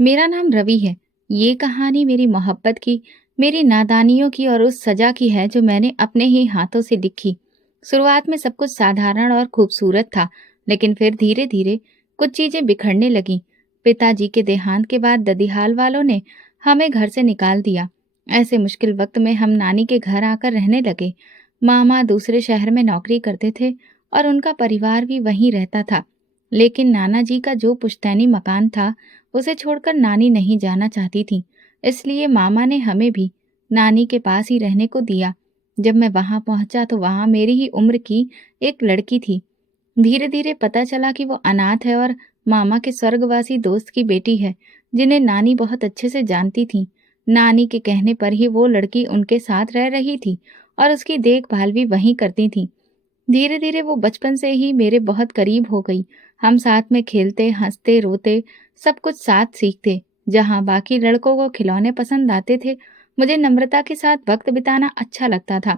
मेरा नाम रवि है। ये कहानी मेरी मोहब्बत की, मेरी नादानियों की और उस सज़ा की है जो मैंने अपने ही हाथों से लिखी। शुरुआत में सब कुछ साधारण और खूबसूरत था, लेकिन फिर धीरे-धीरे कुछ चीज़ें बिखरने लगीं। पिताजी के देहांत के बाद ददिहाल वालों ने हमें घर से निकाल दिया। ऐसे मुश्किल वक्त में हम नानी के घर आकर रहने लगे। मामा दूसरे शहर में नौकरी करते थे और उनका परिवार भी वहीं रहता था। लेकिन नाना जी का जो पुश्तैनी मकान था, उसे छोड़कर नानी नहीं जाना चाहती थी, इसलिए मामा ने हमें भी नानी के पास ही रहने को दिया। जब मैं वहां पहुंचा तो वहां मेरी ही उम्र की एक लड़की थी। धीरे धीरे पता चला कि वो अनाथ है और मामा के स्वर्गवासी दोस्त की बेटी है, जिन्हें नानी बहुत अच्छे से जानती थी। नानी के कहने पर ही वो लड़की उनके साथ रह रही थी और उसकी देखभाल भी वहीं करती थी। धीरे धीरे वो बचपन से ही मेरे बहुत करीब हो गई। हम साथ में खेलते, हंसते, रोते, सब कुछ साथ सीखते। जहाँ बाकी लड़कों को खिलौने पसंद आते थे, मुझे नम्रता के साथ वक्त बिताना अच्छा लगता था।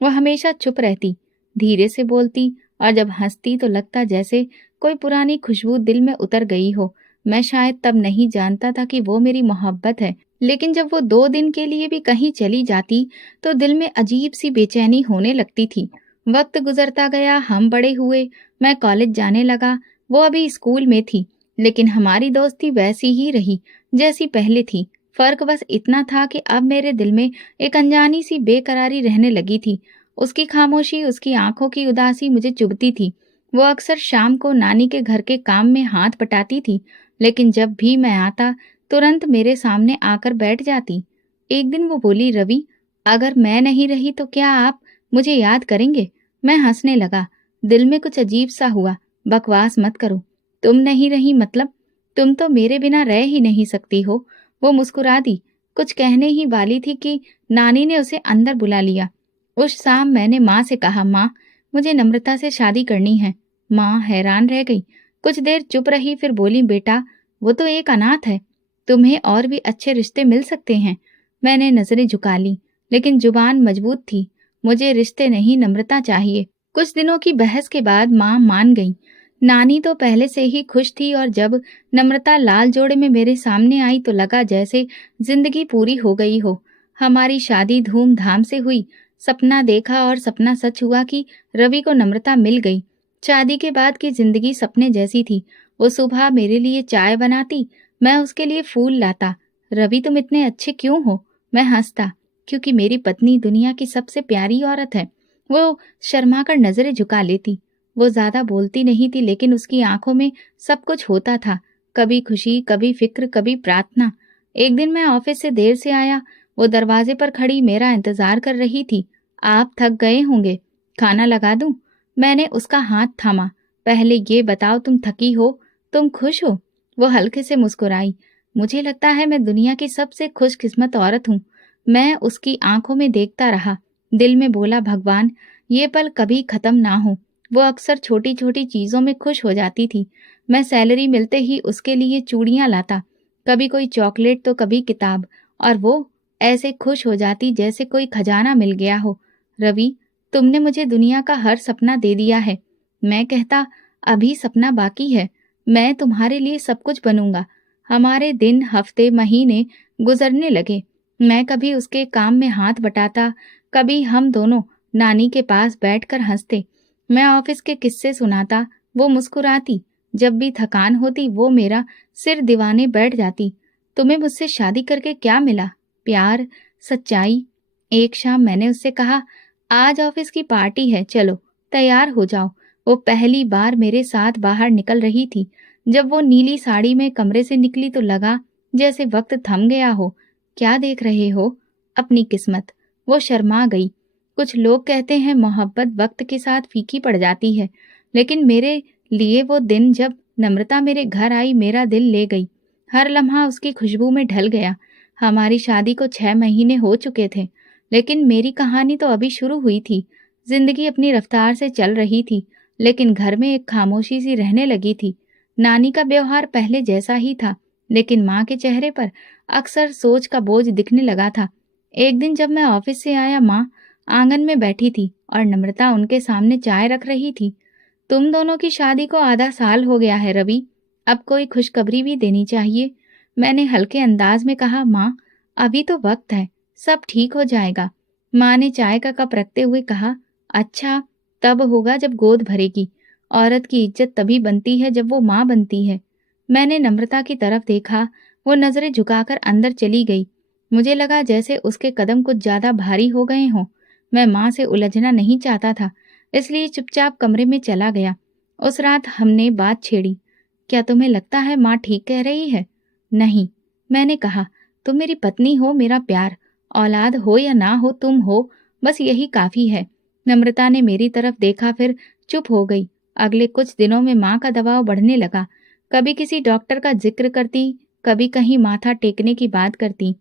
वह हमेशा चुप रहती, धीरे से बोलती और जब हंसती तो लगता जैसे कोई पुरानी खुशबू दिल में उतर गई हो। मैं शायद तब नहीं जानता था कि वो मेरी मोहब्बत है, लेकिन जब वो 2 दिन के लिए भी कहीं चली जाती तो दिल में अजीब सी बेचैनी होने लगती थी। वक्त गुजरता गया, हम बड़े हुए, मैं कॉलेज जाने लगा, वो अभी स्कूल में थी, लेकिन हमारी दोस्ती वैसी ही रही जैसी पहले थी। फर्क बस इतना था कि अब मेरे दिल में एक अनजानी सी बेकरारी रहने लगी थी। उसकी खामोशी, उसकी आंखों की उदासी मुझे चुभती थी। वो अक्सर शाम को नानी के घर के काम में हाथ बटाती थी, लेकिन जब भी मैं आता तुरंत मेरे सामने आकर बैठ जाती। एक दिन वो बोली, रवि, अगर मैं नहीं रही तो क्या आप मुझे याद करेंगे? मैं हंसने लगा। दिल में कुछ अजीब सा हुआ। बकवास मत करो। तुम नहीं रही मतलब? तुम तो मेरे बिना रह ही नहीं सकती हो। वो मुस्कुरा दी। कुछ कहने ही वाली थी कि नानी ने उसे अंदर बुला लिया। उस शाम मैंने माँ से कहा, माँ, मुझे नम्रता से शादी करनी है। माँ हैरान रह गई। कुछ देर चुप रही, फिर बोली, बेटा, वो तो एक अनाथ है। तुम्हें और भी अच्छे रिश्ते मिल सकते हैं। मैंने नजरें झुका ली, लेकिन जुबान मजबूत थी। मुझे रिश्ते नहीं, नम्रता चाहिए। कुछ दिनों की बहस के बाद माँ मान गई। नानी तो पहले से ही खुश थी और जब नम्रता लाल जोड़े में मेरे सामने आई तो लगा जैसे जिंदगी पूरी हो गई हो। हमारी शादी धूमधाम से हुई। सपना देखा और सपना सच हुआ कि रवि को नम्रता मिल गई। शादी के बाद की जिंदगी सपने जैसी थी। वो सुबह मेरे लिए चाय बनाती, मैं उसके लिए फूल लाता। रवि, तुम इतने अच्छे क्यों हो? मैं हंसता, क्योंकि मेरी पत्नी दुनिया की सबसे प्यारी औरत है। वो शर्मा कर नजरें झुका लेती। वो ज्यादा बोलती नहीं थी, लेकिन उसकी आंखों में सब कुछ होता था। कभी खुशी, कभी फिक्र, कभी प्रार्थना। एक दिन मैं ऑफिस से देर से आया। वो दरवाजे पर खड़ी मेरा इंतजार कर रही थी। आप थक गए होंगे, खाना लगा दूं? मैंने उसका हाथ थामा। पहले ये बताओ, तुम थकी हो? तुम खुश हो? वो हल्के से मुस्कुराई। मुझे लगता है मैं दुनिया की सबसे खुशकिस्मत औरत हूँ। मैं उसकी आंखों में देखता रहा। दिल में बोला, भगवान, ये पल कभी खत्म ना हो। वो अक्सर छोटी छोटी चीजों में खुश हो जाती थी। मैं सैलरी मिलते ही उसके लिए चूड़ियां लाता, कभी कोई चॉकलेट तो कभी किताब, और वो ऐसे खुश हो जाती जैसे कोई खजाना मिल गया हो। रवि, तुमने मुझे दुनिया का हर सपना दे दिया है। मैं कहता, अभी सपना बाकी है। मैं तुम्हारे लिए सब कुछ बनूंगा। हमारे दिन, हफ्ते, महीने गुजरने लगे। मैं कभी उसके काम में हाथ बटाता, कभी हम दोनों नानी के पास बैठकर हंसते। मैं ऑफिस के किस्से सुनाता, वो मुस्कुराती। जब भी थकान होती वो मेरा सिर दीवाने बैठ जाती। तुम्हें मुझसे शादी करके क्या मिला? प्यार, सच्चाई। एक शाम मैंने उससे कहा, आज ऑफिस की पार्टी है, चलो तैयार हो जाओ। वो पहली बार मेरे साथ बाहर निकल रही थी। जब वो नीली साड़ी में कमरे से निकली तो लगा जैसे वक्त थम गया हो। क्या देख रहे हो? अपनी किस्मत। वो शर्मा गई। कुछ लोग कहते हैं मोहब्बत वक्त के साथ फीकी पड़ जाती है, लेकिन मेरे लिए वो दिन जब नम्रता मेरे घर आई मेरा दिल ले गई। हर लम्हा उसकी खुशबू में ढल गया। हमारी शादी को 6 महीने हो चुके थे, लेकिन मेरी कहानी तो अभी शुरू हुई थी। जिंदगी अपनी रफ्तार से चल रही थी, लेकिन घर में एक खामोशी सी रहने लगी थी। नानी का व्यवहार पहले जैसा ही था, लेकिन माँ के चेहरे पर अक्सर सोच का बोझ दिखने लगा था। एक दिन जब मैं ऑफिस से आया, माँ आंगन में बैठी थी और नम्रता उनके सामने चाय रख रही थी। तुम दोनों की शादी को आधा साल हो गया है रवि, अब कोई खुशखबरी भी देनी चाहिए। मैंने हल्के अंदाज में कहा, माँ, अभी तो वक्त है, सब ठीक हो जाएगा। माँ ने चाय का कप रखते हुए कहा, अच्छा, तब होगा जब गोद भरेगी। औरत की इज्जत तभी बनती है जब वो माँ बनती है। मैंने नम्रता की तरफ देखा, वो नजरें झुकाकर अंदर चली गई। मुझे लगा जैसे उसके कदम कुछ ज्यादा भारी हो गए हों। मैं माँ से उलझना नहीं चाहता था, इसलिए चुपचाप कमरे में चला गया। उस रात हमने बात छेड़ी। क्या तुम्हें लगता है माँ ठीक कह रही है? नहीं, मैंने कहा, तुम मेरी पत्नी हो, मेरा प्यार। औलाद हो या ना हो, तुम हो, बस यही काफी है। नम्रता ने मेरी तरफ देखा, फिर चुप हो गई। अगले कुछ दिनों में माँ का दबाव बढ़ने लगा। कभी किसी डॉक्टर का जिक्र करती, कभी कहीं माथा टेकने की बात करती।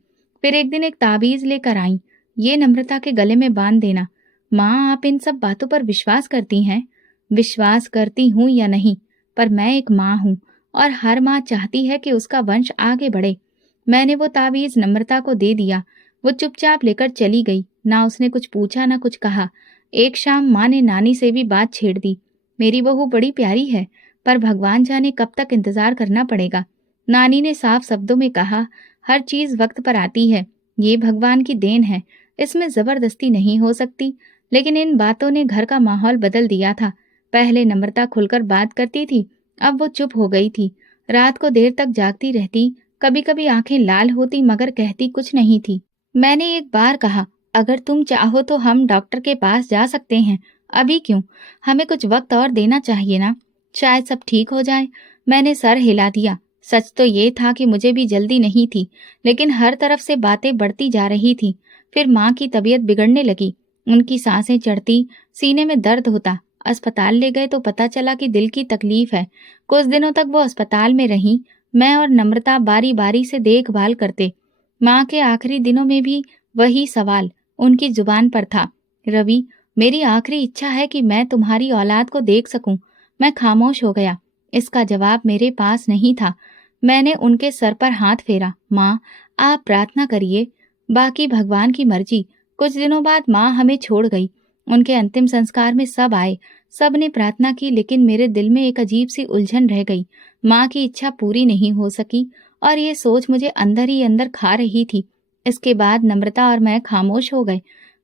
फिर एक दिन एक ताबीज लेकर आई, ये नम्रता के गले में बांध देना। माँ, आप इन सब बातों पर विश्वास करती हैं? विश्वास करती हूँ या नहीं, पर मैं एक माँ हूँ और हर माँ चाहती है कि उसका वंश आगे बढ़े। मैंने वो ताबीज नम्रता को दे दिया। वो चुपचाप लेकर चली गई। ना उसने कुछ पूछा, ना कुछ कहा। एक शाम माँ ने नानी से भी बात छेड़ दी। मेरी बहू बड़ी प्यारी है, पर भगवान जाने कब तक इंतजार करना पड़ेगा। नानी ने साफ शब्दों में कहा, हर चीज वक्त पर आती है, ये भगवान की देन है, इसमें जबरदस्ती नहीं हो सकती। लेकिन इन बातों ने घर का माहौल बदल दिया था। पहले नम्रता खुलकर बात करती थी, अब वो चुप हो गई थी। रात को देर तक जागती रहती, कभी कभी आंखें लाल होती, मगर कहती कुछ नहीं थी। मैंने एक बार कहा, अगर तुम चाहो तो हम डॉक्टर के पास जा सकते हैं। अभी क्यों? हमें कुछ वक्त और देना चाहिए ना, शायद सब ठीक हो जाए। मैंने सर हिला दिया। सच तो ये था कि मुझे भी जल्दी नहीं थी, लेकिन हर तरफ से बातें बढ़ती जा रही थी। फिर माँ की तबीयत बिगड़ने लगी। उनकी सांसें चढ़ती, सीने में दर्द होता। अस्पताल ले गए तो पता चला कि दिल की तकलीफ है। कुछ दिनों तक वो अस्पताल में रहीं। मैं और नम्रता बारी बारी से देखभाल करते। माँ के आखिरी दिनों में भी वही सवाल उनकी जुबान पर था, रवि, मेरी आखिरी इच्छा है कि मैं तुम्हारी औलाद को देख सकूं। मैं खामोश हो गया। इसका जवाब मेरे पास नहीं था। मैंने उनके सर पर हाथ फेरा। माँ, आप प्रार्थना करिए, बाकी भगवान की मर्जी। कुछ दिनों बाद माँ हमें छोड़ गई। उनके अंतिम संस्कार में सब आए, सब ने प्रार्थना की, लेकिन मेरे दिल में एक अजीब सी उलझन रह गई। माँ की इच्छा पूरी नहीं हो सकी और ये सोच मुझे अंदर ही अंदर खा रही थी। इसके बाद नम्रता और मैं खामोश हो गए।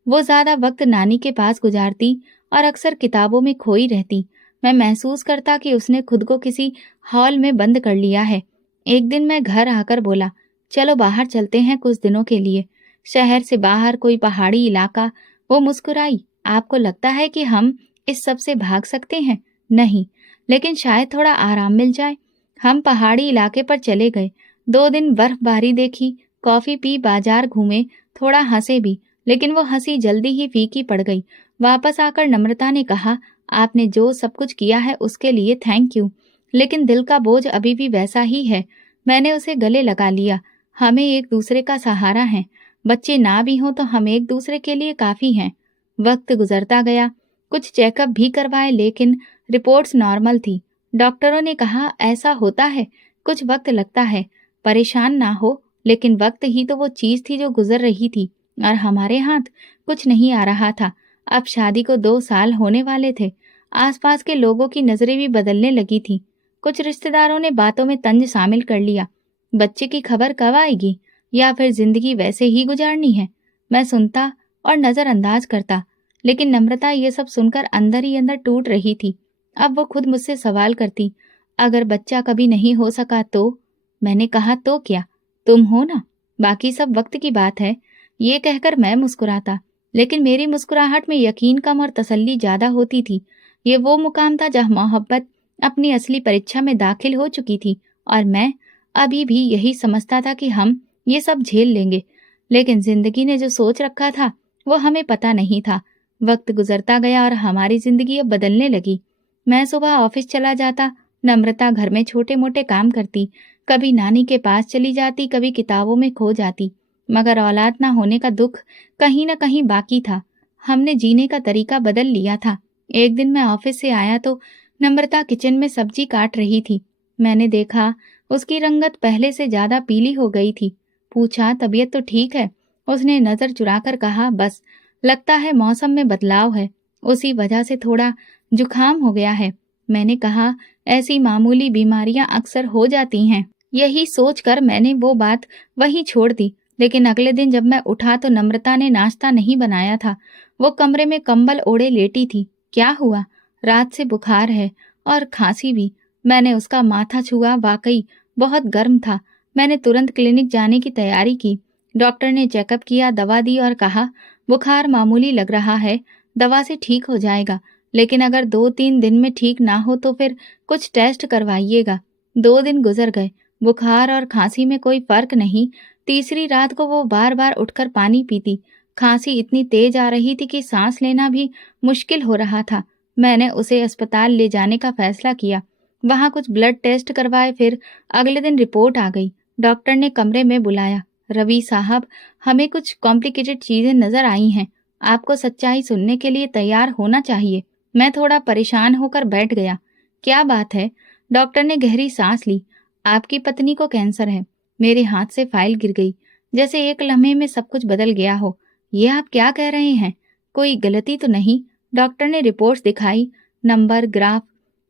वो ज्यादा वक्त नानी के पास गुजारती और अक्सर किताबों में खोई रहती। मैं महसूस करता कि उसने खुद को किसी हॉल में बंद कर लिया है। एक दिन मैं घर आकर बोला, चलो बाहर चलते हैं कुछ दिनों के लिए, शहर से बाहर, कोई पहाड़ी इलाका। वो मुस्कुराई। आपको लगता है कि हम इस सब से भाग सकते हैं? नहीं, लेकिन शायद थोड़ा आराम मिल जाए। हम पहाड़ी इलाके पर चले गए। 2 दिन बर्फबारी देखी, कॉफी पी, बाजार घूमे, थोड़ा हंसे भी, लेकिन वो हंसी जल्दी ही फीकी पड़ गई। वापस आकर नम्रता ने कहा, आपने जो सब कुछ किया है उसके लिए थैंक यू, लेकिन दिल का बोझ अभी भी वैसा ही है। मैंने उसे गले लगा लिया। हमें एक दूसरे का सहारा है। बच्चे ना भी हों तो हम एक दूसरे के लिए काफी हैं। वक्त गुजरता गया। कुछ चेकअप भी करवाए, लेकिन रिपोर्ट्स नॉर्मल थी। डॉक्टरों ने कहा, ऐसा होता है, कुछ वक्त लगता है, परेशान ना हो। लेकिन वक्त ही तो वो चीज थी जो गुजर रही थी और हमारे हाथ कुछ नहीं आ रहा था। अब शादी को 2 साल होने वाले थे। आसपास के लोगों की नजरें भी बदलने लगी थी। कुछ रिश्तेदारों ने बातों में तंज शामिल कर लिया। बच्चे की खबर कब आएगी, या फिर जिंदगी वैसे ही गुजारनी है। मैं सुनता और नजरअंदाज करता, लेकिन नम्रता ये सब सुनकर अंदर ही अंदर टूट रही थी। अब वो खुद मुझसे सवाल करती, अगर बच्चा कभी नहीं हो सका तो? मैंने कहा, तो क्या, तुम हो ना, बाकी सब वक्त की बात है। ये कहकर मैं मुस्कुराता, लेकिन मेरी मुस्कुराहट में यकीन कम और तसल्ली ज्यादा होती थी। ये वो मुकाम था जहाँ मोहब्बत अपनी असली परीक्षा में दाखिल हो चुकी थी और मैं अभी भी यही समझता था कि हम ये सब झेल लेंगे। लेकिन जिंदगी ने जो सोच रखा था वो हमें पता नहीं था। वक्त गुजरता गया और हमारी जिंदगी अब बदलने लगी। मैं सुबह ऑफिस चला जाता, नम्रता घर में छोटे मोटे काम करती, कभी नानी के पास चली जाती, कभी किताबों में खो जाती। मगर औलाद ना होने का दुख कहीं न कहीं बाकी था। हमने जीने का तरीका बदल लिया था। एक दिन मैं ऑफिस से आया तो नम्रता किचन में सब्जी काट रही थी। मैंने देखा उसकी रंगत पहले से ज्यादा पीली हो गई थी। पूछा, तबीयत तो ठीक है? उसने नजर चुराकर कहा, बस लगता है मौसम में बदलाव है, उसी वजह से थोड़ा जुकाम हो गया है। मैंने कहा, ऐसी मामूली बीमारियां अक्सर हो जाती हैं। यही सोचकर मैंने वो बात वहीं छोड़ दी। लेकिन अगले दिन जब मैं उठा तो नम्रता ने नाश्ता नहीं बनाया था। वो कमरे में कंबल ओढ़े लेटी थी। क्या हुआ? रात से बुखार है और खांसी भी। मैंने उसका माथा छुआ, वाकई बहुत गर्म था। मैंने तुरंत क्लिनिक जाने की तैयारी की। डॉक्टर ने चेकअप किया, दवा दी और कहा बुखार मामूली लग रहा है, दवा से ठीक हो जाएगा, लेकिन अगर 2-3 दिन में ठीक ना हो तो फिर कुछ टेस्ट करवाइएगा। 2 दिन गुजर गए, बुखार और खांसी में कोई फर्क नहीं। तीसरी रात को वो बार बार उठकर पानी पीती। खांसी इतनी तेज आ रही थी कि सांस लेना भी मुश्किल हो रहा था। मैंने उसे अस्पताल ले जाने का फैसला किया। वहां कुछ ब्लड टेस्ट करवाए, फिर अगले दिन रिपोर्ट आ गई। डॉक्टर ने कमरे में बुलाया। रवि साहब, हमें कुछ कॉम्प्लिकेटेड चीजें नजर आई हैं। आपको सच्चाई सुनने के लिए तैयार होना चाहिए। मैं थोड़ा परेशान होकर बैठ गया। क्या बात है? डॉक्टर ने गहरी सांस ली। आपकी पत्नी को कैंसर है। मेरे हाथ से फाइल गिर गई, जैसे एक लम्हे में सब कुछ बदल गया हो। ये आप क्या कह रहे हैं? कोई गलती तो नहीं? डॉक्टर ने रिपोर्ट्स दिखाई, नंबर, ग्राफ।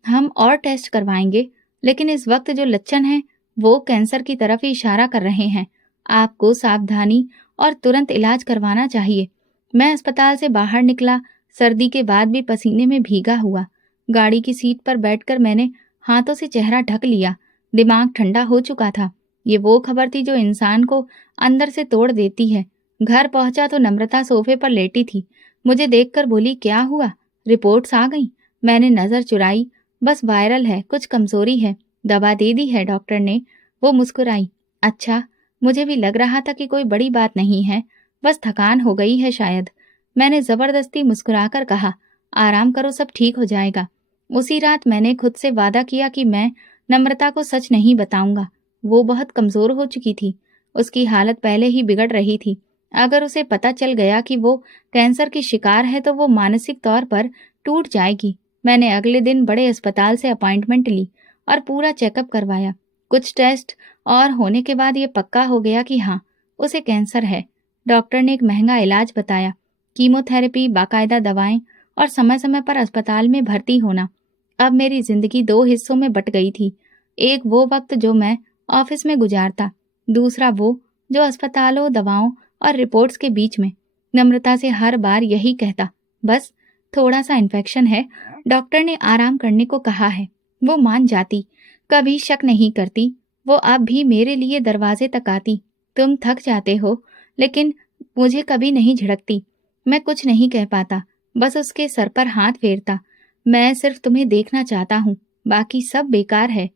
हम और टेस्ट करवाएंगे, लेकिन इस वक्त जो लक्षण हैं वो कैंसर की तरफ ही इशारा कर रहे हैं। आपको सावधानी और तुरंत इलाज करवाना चाहिए। मैं अस्पताल से बाहर निकला, सर्दी के बाद भी पसीने में भीगा हुआ। गाड़ी की सीट पर बैठकर मैंने हाथों से चेहरा ढक लिया। दिमाग ठंडा हो चुका था। ये वो खबर थी जो इंसान को अंदर से तोड़ देती है। घर पहुंचा तो नम्रता सोफे पर लेटी थी। मुझे देखकर बोली, क्या हुआ? रिपोर्ट्स आ गई? मैंने नजर चुराई। बस वायरल है, कुछ कमजोरी है, दवा दे दी है डॉक्टर ने। वो मुस्कुराई। अच्छा, मुझे भी लग रहा था कि कोई बड़ी बात नहीं है, बस थकान हो गई है शायद। मैंने जबरदस्ती मुस्कुराकर कहा, आराम करो, सब ठीक हो जाएगा। उसी रात मैंने खुद से वादा किया कि मैं नम्रता को सच नहीं बताऊंगा। वो बहुत कमजोर हो चुकी थी। उसकी हालत पहले ही बिगड़ रही थी। अगर उसे पता चल गया कि वो कैंसर की शिकार है तो वो मानसिक तौर पर टूट जाएगी। मैंने अगले दिन बड़े अस्पताल से अपॉइंटमेंट ली और पूरा चेकअप करवाया। कुछ टेस्ट और होने के बाद ये पक्का हो गया कि हाँ, उसे कैंसर है। डॉक्टर ने एक महंगा इलाज बताया, कीमोथेरेपी, बाकायदा दवाएं और समय समय पर अस्पताल में भर्ती होना। अब मेरी जिंदगी 2 हिस्सों में बट गई थी। एक वो वक्त जो मैं ऑफिस में गुजारता, दूसरा वो जो अस्पतालों, दवाओं और रिपोर्ट्स के बीच में। नम्रता से हर बार यही कहता, बस थोड़ा सा इन्फेक्शन है, डॉक्टर ने आराम करने को कहा है। वो मान जाती, कभी शक नहीं करती। वो अब भी मेरे लिए दरवाजे तक आती। तुम थक जाते हो, लेकिन मुझे कभी नहीं झिड़कती। मैं कुछ नहीं कह पाता, बस उसके सर पर हाथ फेरता। मैं सिर्फ तुम्हें देखना चाहता हूँ, बाकी सब बेकार है।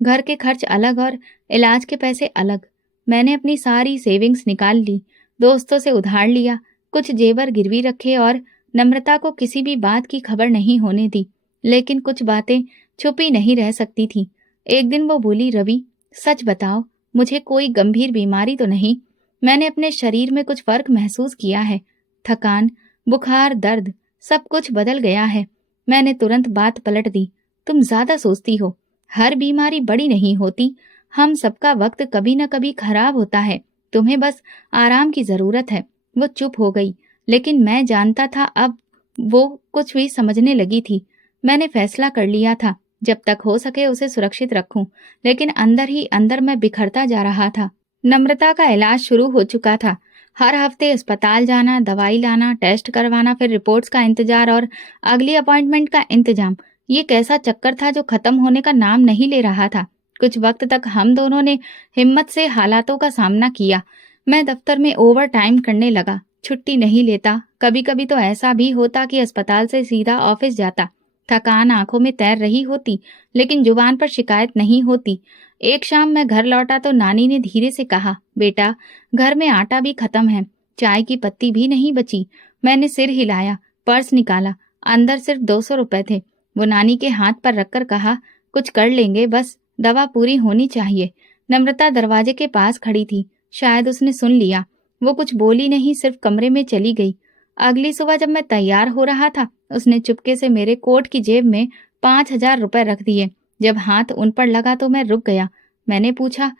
घर के खर्च अलग और इलाज के पैसे अलग। मैंने अपनी सारी सेविंग्स निकाल ली, दोस्तों से उधार लिया, कुछ जेवर गिरवी रखे और नम्रता को किसी भी बात की खबर नहीं होने दी। लेकिन कुछ बातें छुपी नहीं रह सकती थी। एक दिन वो बोली, रवि सच बताओ, मुझे कोई गंभीर बीमारी तो नहीं? मैंने अपने शरीर में कुछ फर्क महसूस किया है। थकान, बुखार, दर्द, सब कुछ बदल गया है। मैंने तुरंत बात पलट दी, तुम ज्यादा सोचती हो। हर बीमारी बड़ी नहीं होती। हम सबका वक्त कभी न कभी खराब होता है। तुम्हें बस आराम की जरूरत है। वो चुप हो गई, लेकिन मैं जानता था अब वो कुछ भी समझने लगी थी। मैंने फैसला कर लिया था, जब तक हो सके उसे सुरक्षित रखूं, लेकिन अंदर ही अंदर मैं बिखरता जा रहा था। नम्रता का इलाज शुरू हो चुका था। हर हफ्ते अस्पताल जाना, दवाई लाना, टेस्ट करवाना, फिर रिपोर्ट्स का इंतजार और अगली अपॉइंटमेंट का इंतजाम। ये कैसा चक्कर था जो खत्म होने का नाम नहीं ले रहा था। कुछ वक्त तक हम दोनों ने हिम्मत से हालातों का सामना किया। मैं दफ्तर में ओवर टाइम करने लगा, छुट्टी नहीं लेता। कभी कभी तो ऐसा भी होता कि अस्पताल से सीधा ऑफिस जाता। थकान आंखों में तैर रही होती, लेकिन जुबान पर शिकायत नहीं होती। एक शाम मैं घर लौटा तो नानी ने धीरे से कहा, बेटा, घर में आटा भी खत्म है, चाय की पत्ती भी नहीं बची। मैंने सिर हिलाया, पर्स निकाला, अंदर सिर्फ 200 रुपए थे। वो नानी के हाथ पर रखकर कहा, कुछ कर लेंगे, बस दवा पूरी होनी चाहिए। नम्रता दरवाजे के पास खड़ी थी, शायद उसने सुन लिया। वो कुछ बोली नहीं, सिर्फ कमरे में चली गई। अगली सुबह जब मैं तैयार हो रहा था, उसने चुपके से मेरे कोट की जेब में 5,000 रुपए रख दिए। जब हाथ उन पर लगा तो मैं रुक गया। मैंने पूछा,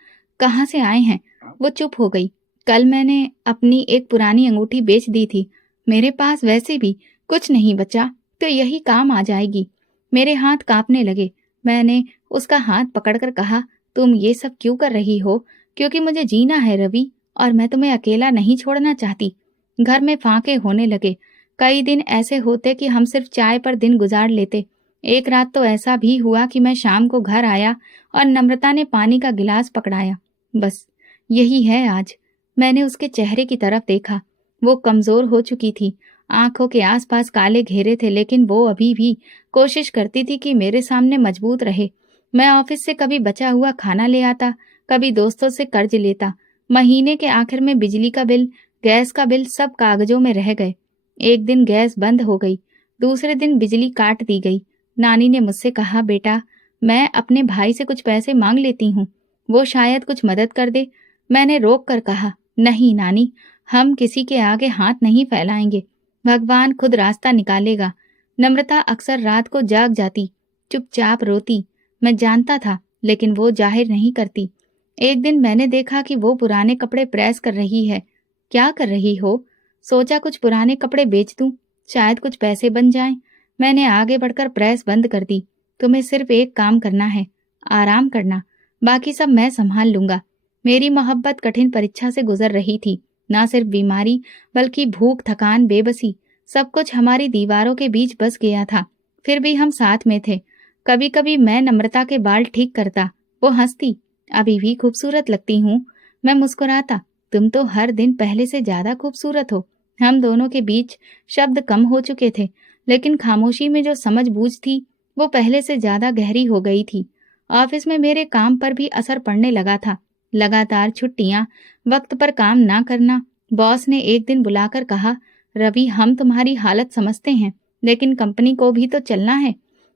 कहाँ से आए हैं? वो चुप हो गई। कल मैंने अपनी एक पुरानी अंगूठी बेच दी थी। मेरे पास वैसे भी कुछ नहीं बचा, तो यही काम आ जाएगी। मेरे हाथ कांपने लगे। मैंने उसका हाथ पकड़कर कहा, तुम ये सब क्यों कर रही हो? क्योंकि मुझे जीना है रवि, और मैं तुम्हें अकेला नहीं छोड़ना चाहती। घर में फांके होने लगे। कई दिन ऐसे होते कि हम सिर्फ चाय पर दिन गुजार लेते। एक रात तो ऐसा भी हुआ कि मैं शाम को घर आया और नम्रता ने पानी का गिलास पकड़ाया। बस यही है आज। मैंने उसके चेहरे की तरफ देखा। वो कमजोर हो चुकी थी। आंखों के आसपास काले घेरे थे, लेकिन वो अभी भी कोशिश करती थी कि मेरे सामने मजबूत रहे। मैं ऑफिस से कभी बचा हुआ खाना ले आता, कभी दोस्तों से कर्ज लेता। महीने के आखिर में बिजली का बिल, गैस का बिल सब कागजों में रह गए। एक दिन गैस बंद हो गई, दूसरे दिन बिजली काट दी गई। नानी ने मुझसे कहा, बेटा मैं अपने भाई से कुछ पैसे मांग लेती हूँ, वो शायद कुछ मदद कर दे। मैंने रोक कर कहा, नहीं नानी, हम किसी के आगे हाथ नहीं फैलाएंगे। भगवान खुद रास्ता निकालेगा। नम्रता अक्सर रात को जाग जाती, चुपचाप रोती। मैं जानता था, लेकिन वो जाहिर नहीं करती। एक दिन मैंने देखा कि वो पुराने कपड़े प्रेस कर रही है। क्या कर रही हो? सोचा कुछ पुराने कपड़े बेच दूं, शायद कुछ पैसे बन जाएं। मैंने आगे बढ़कर प्रेस बंद कर दी। तुम्हें सिर्फ एक काम करना है, आराम करना, बाकी सब मैं संभाल लूंगा। मेरी मोहब्बत कठिन परीक्षा से गुजर रही थी। ना सिर्फ बीमारी, बल्कि भूख, थकान, बेबसी, सब कुछ हमारी दीवारों के बीच बस गया था। फिर भी हम साथ में थे। कभी कभी मैं नम्रता के बाल ठीक करता, वो हंसती, अभी भी खूबसूरत लगती हूँ। मैं मुस्कुराता, तुम तो हर दिन पहले से ज्यादा खूबसूरत हो। हम दोनों के बीच शब्द कम हो चुके थे, लेकिन खामोशी में जो समझ बूझ थी वो पहले से ज्यादा गहरी हो गई थी। ऑफिस में मेरे काम पर भी असर पड़ने लगा था। लगातार छुट्टियां, वक्त पर काम ना करना। बॉस ने एक दिन बुलाकर कहा, रवि हम तुम्हारी हालत समझते हैं, लेकिन कंपनी को भी तो चलना है।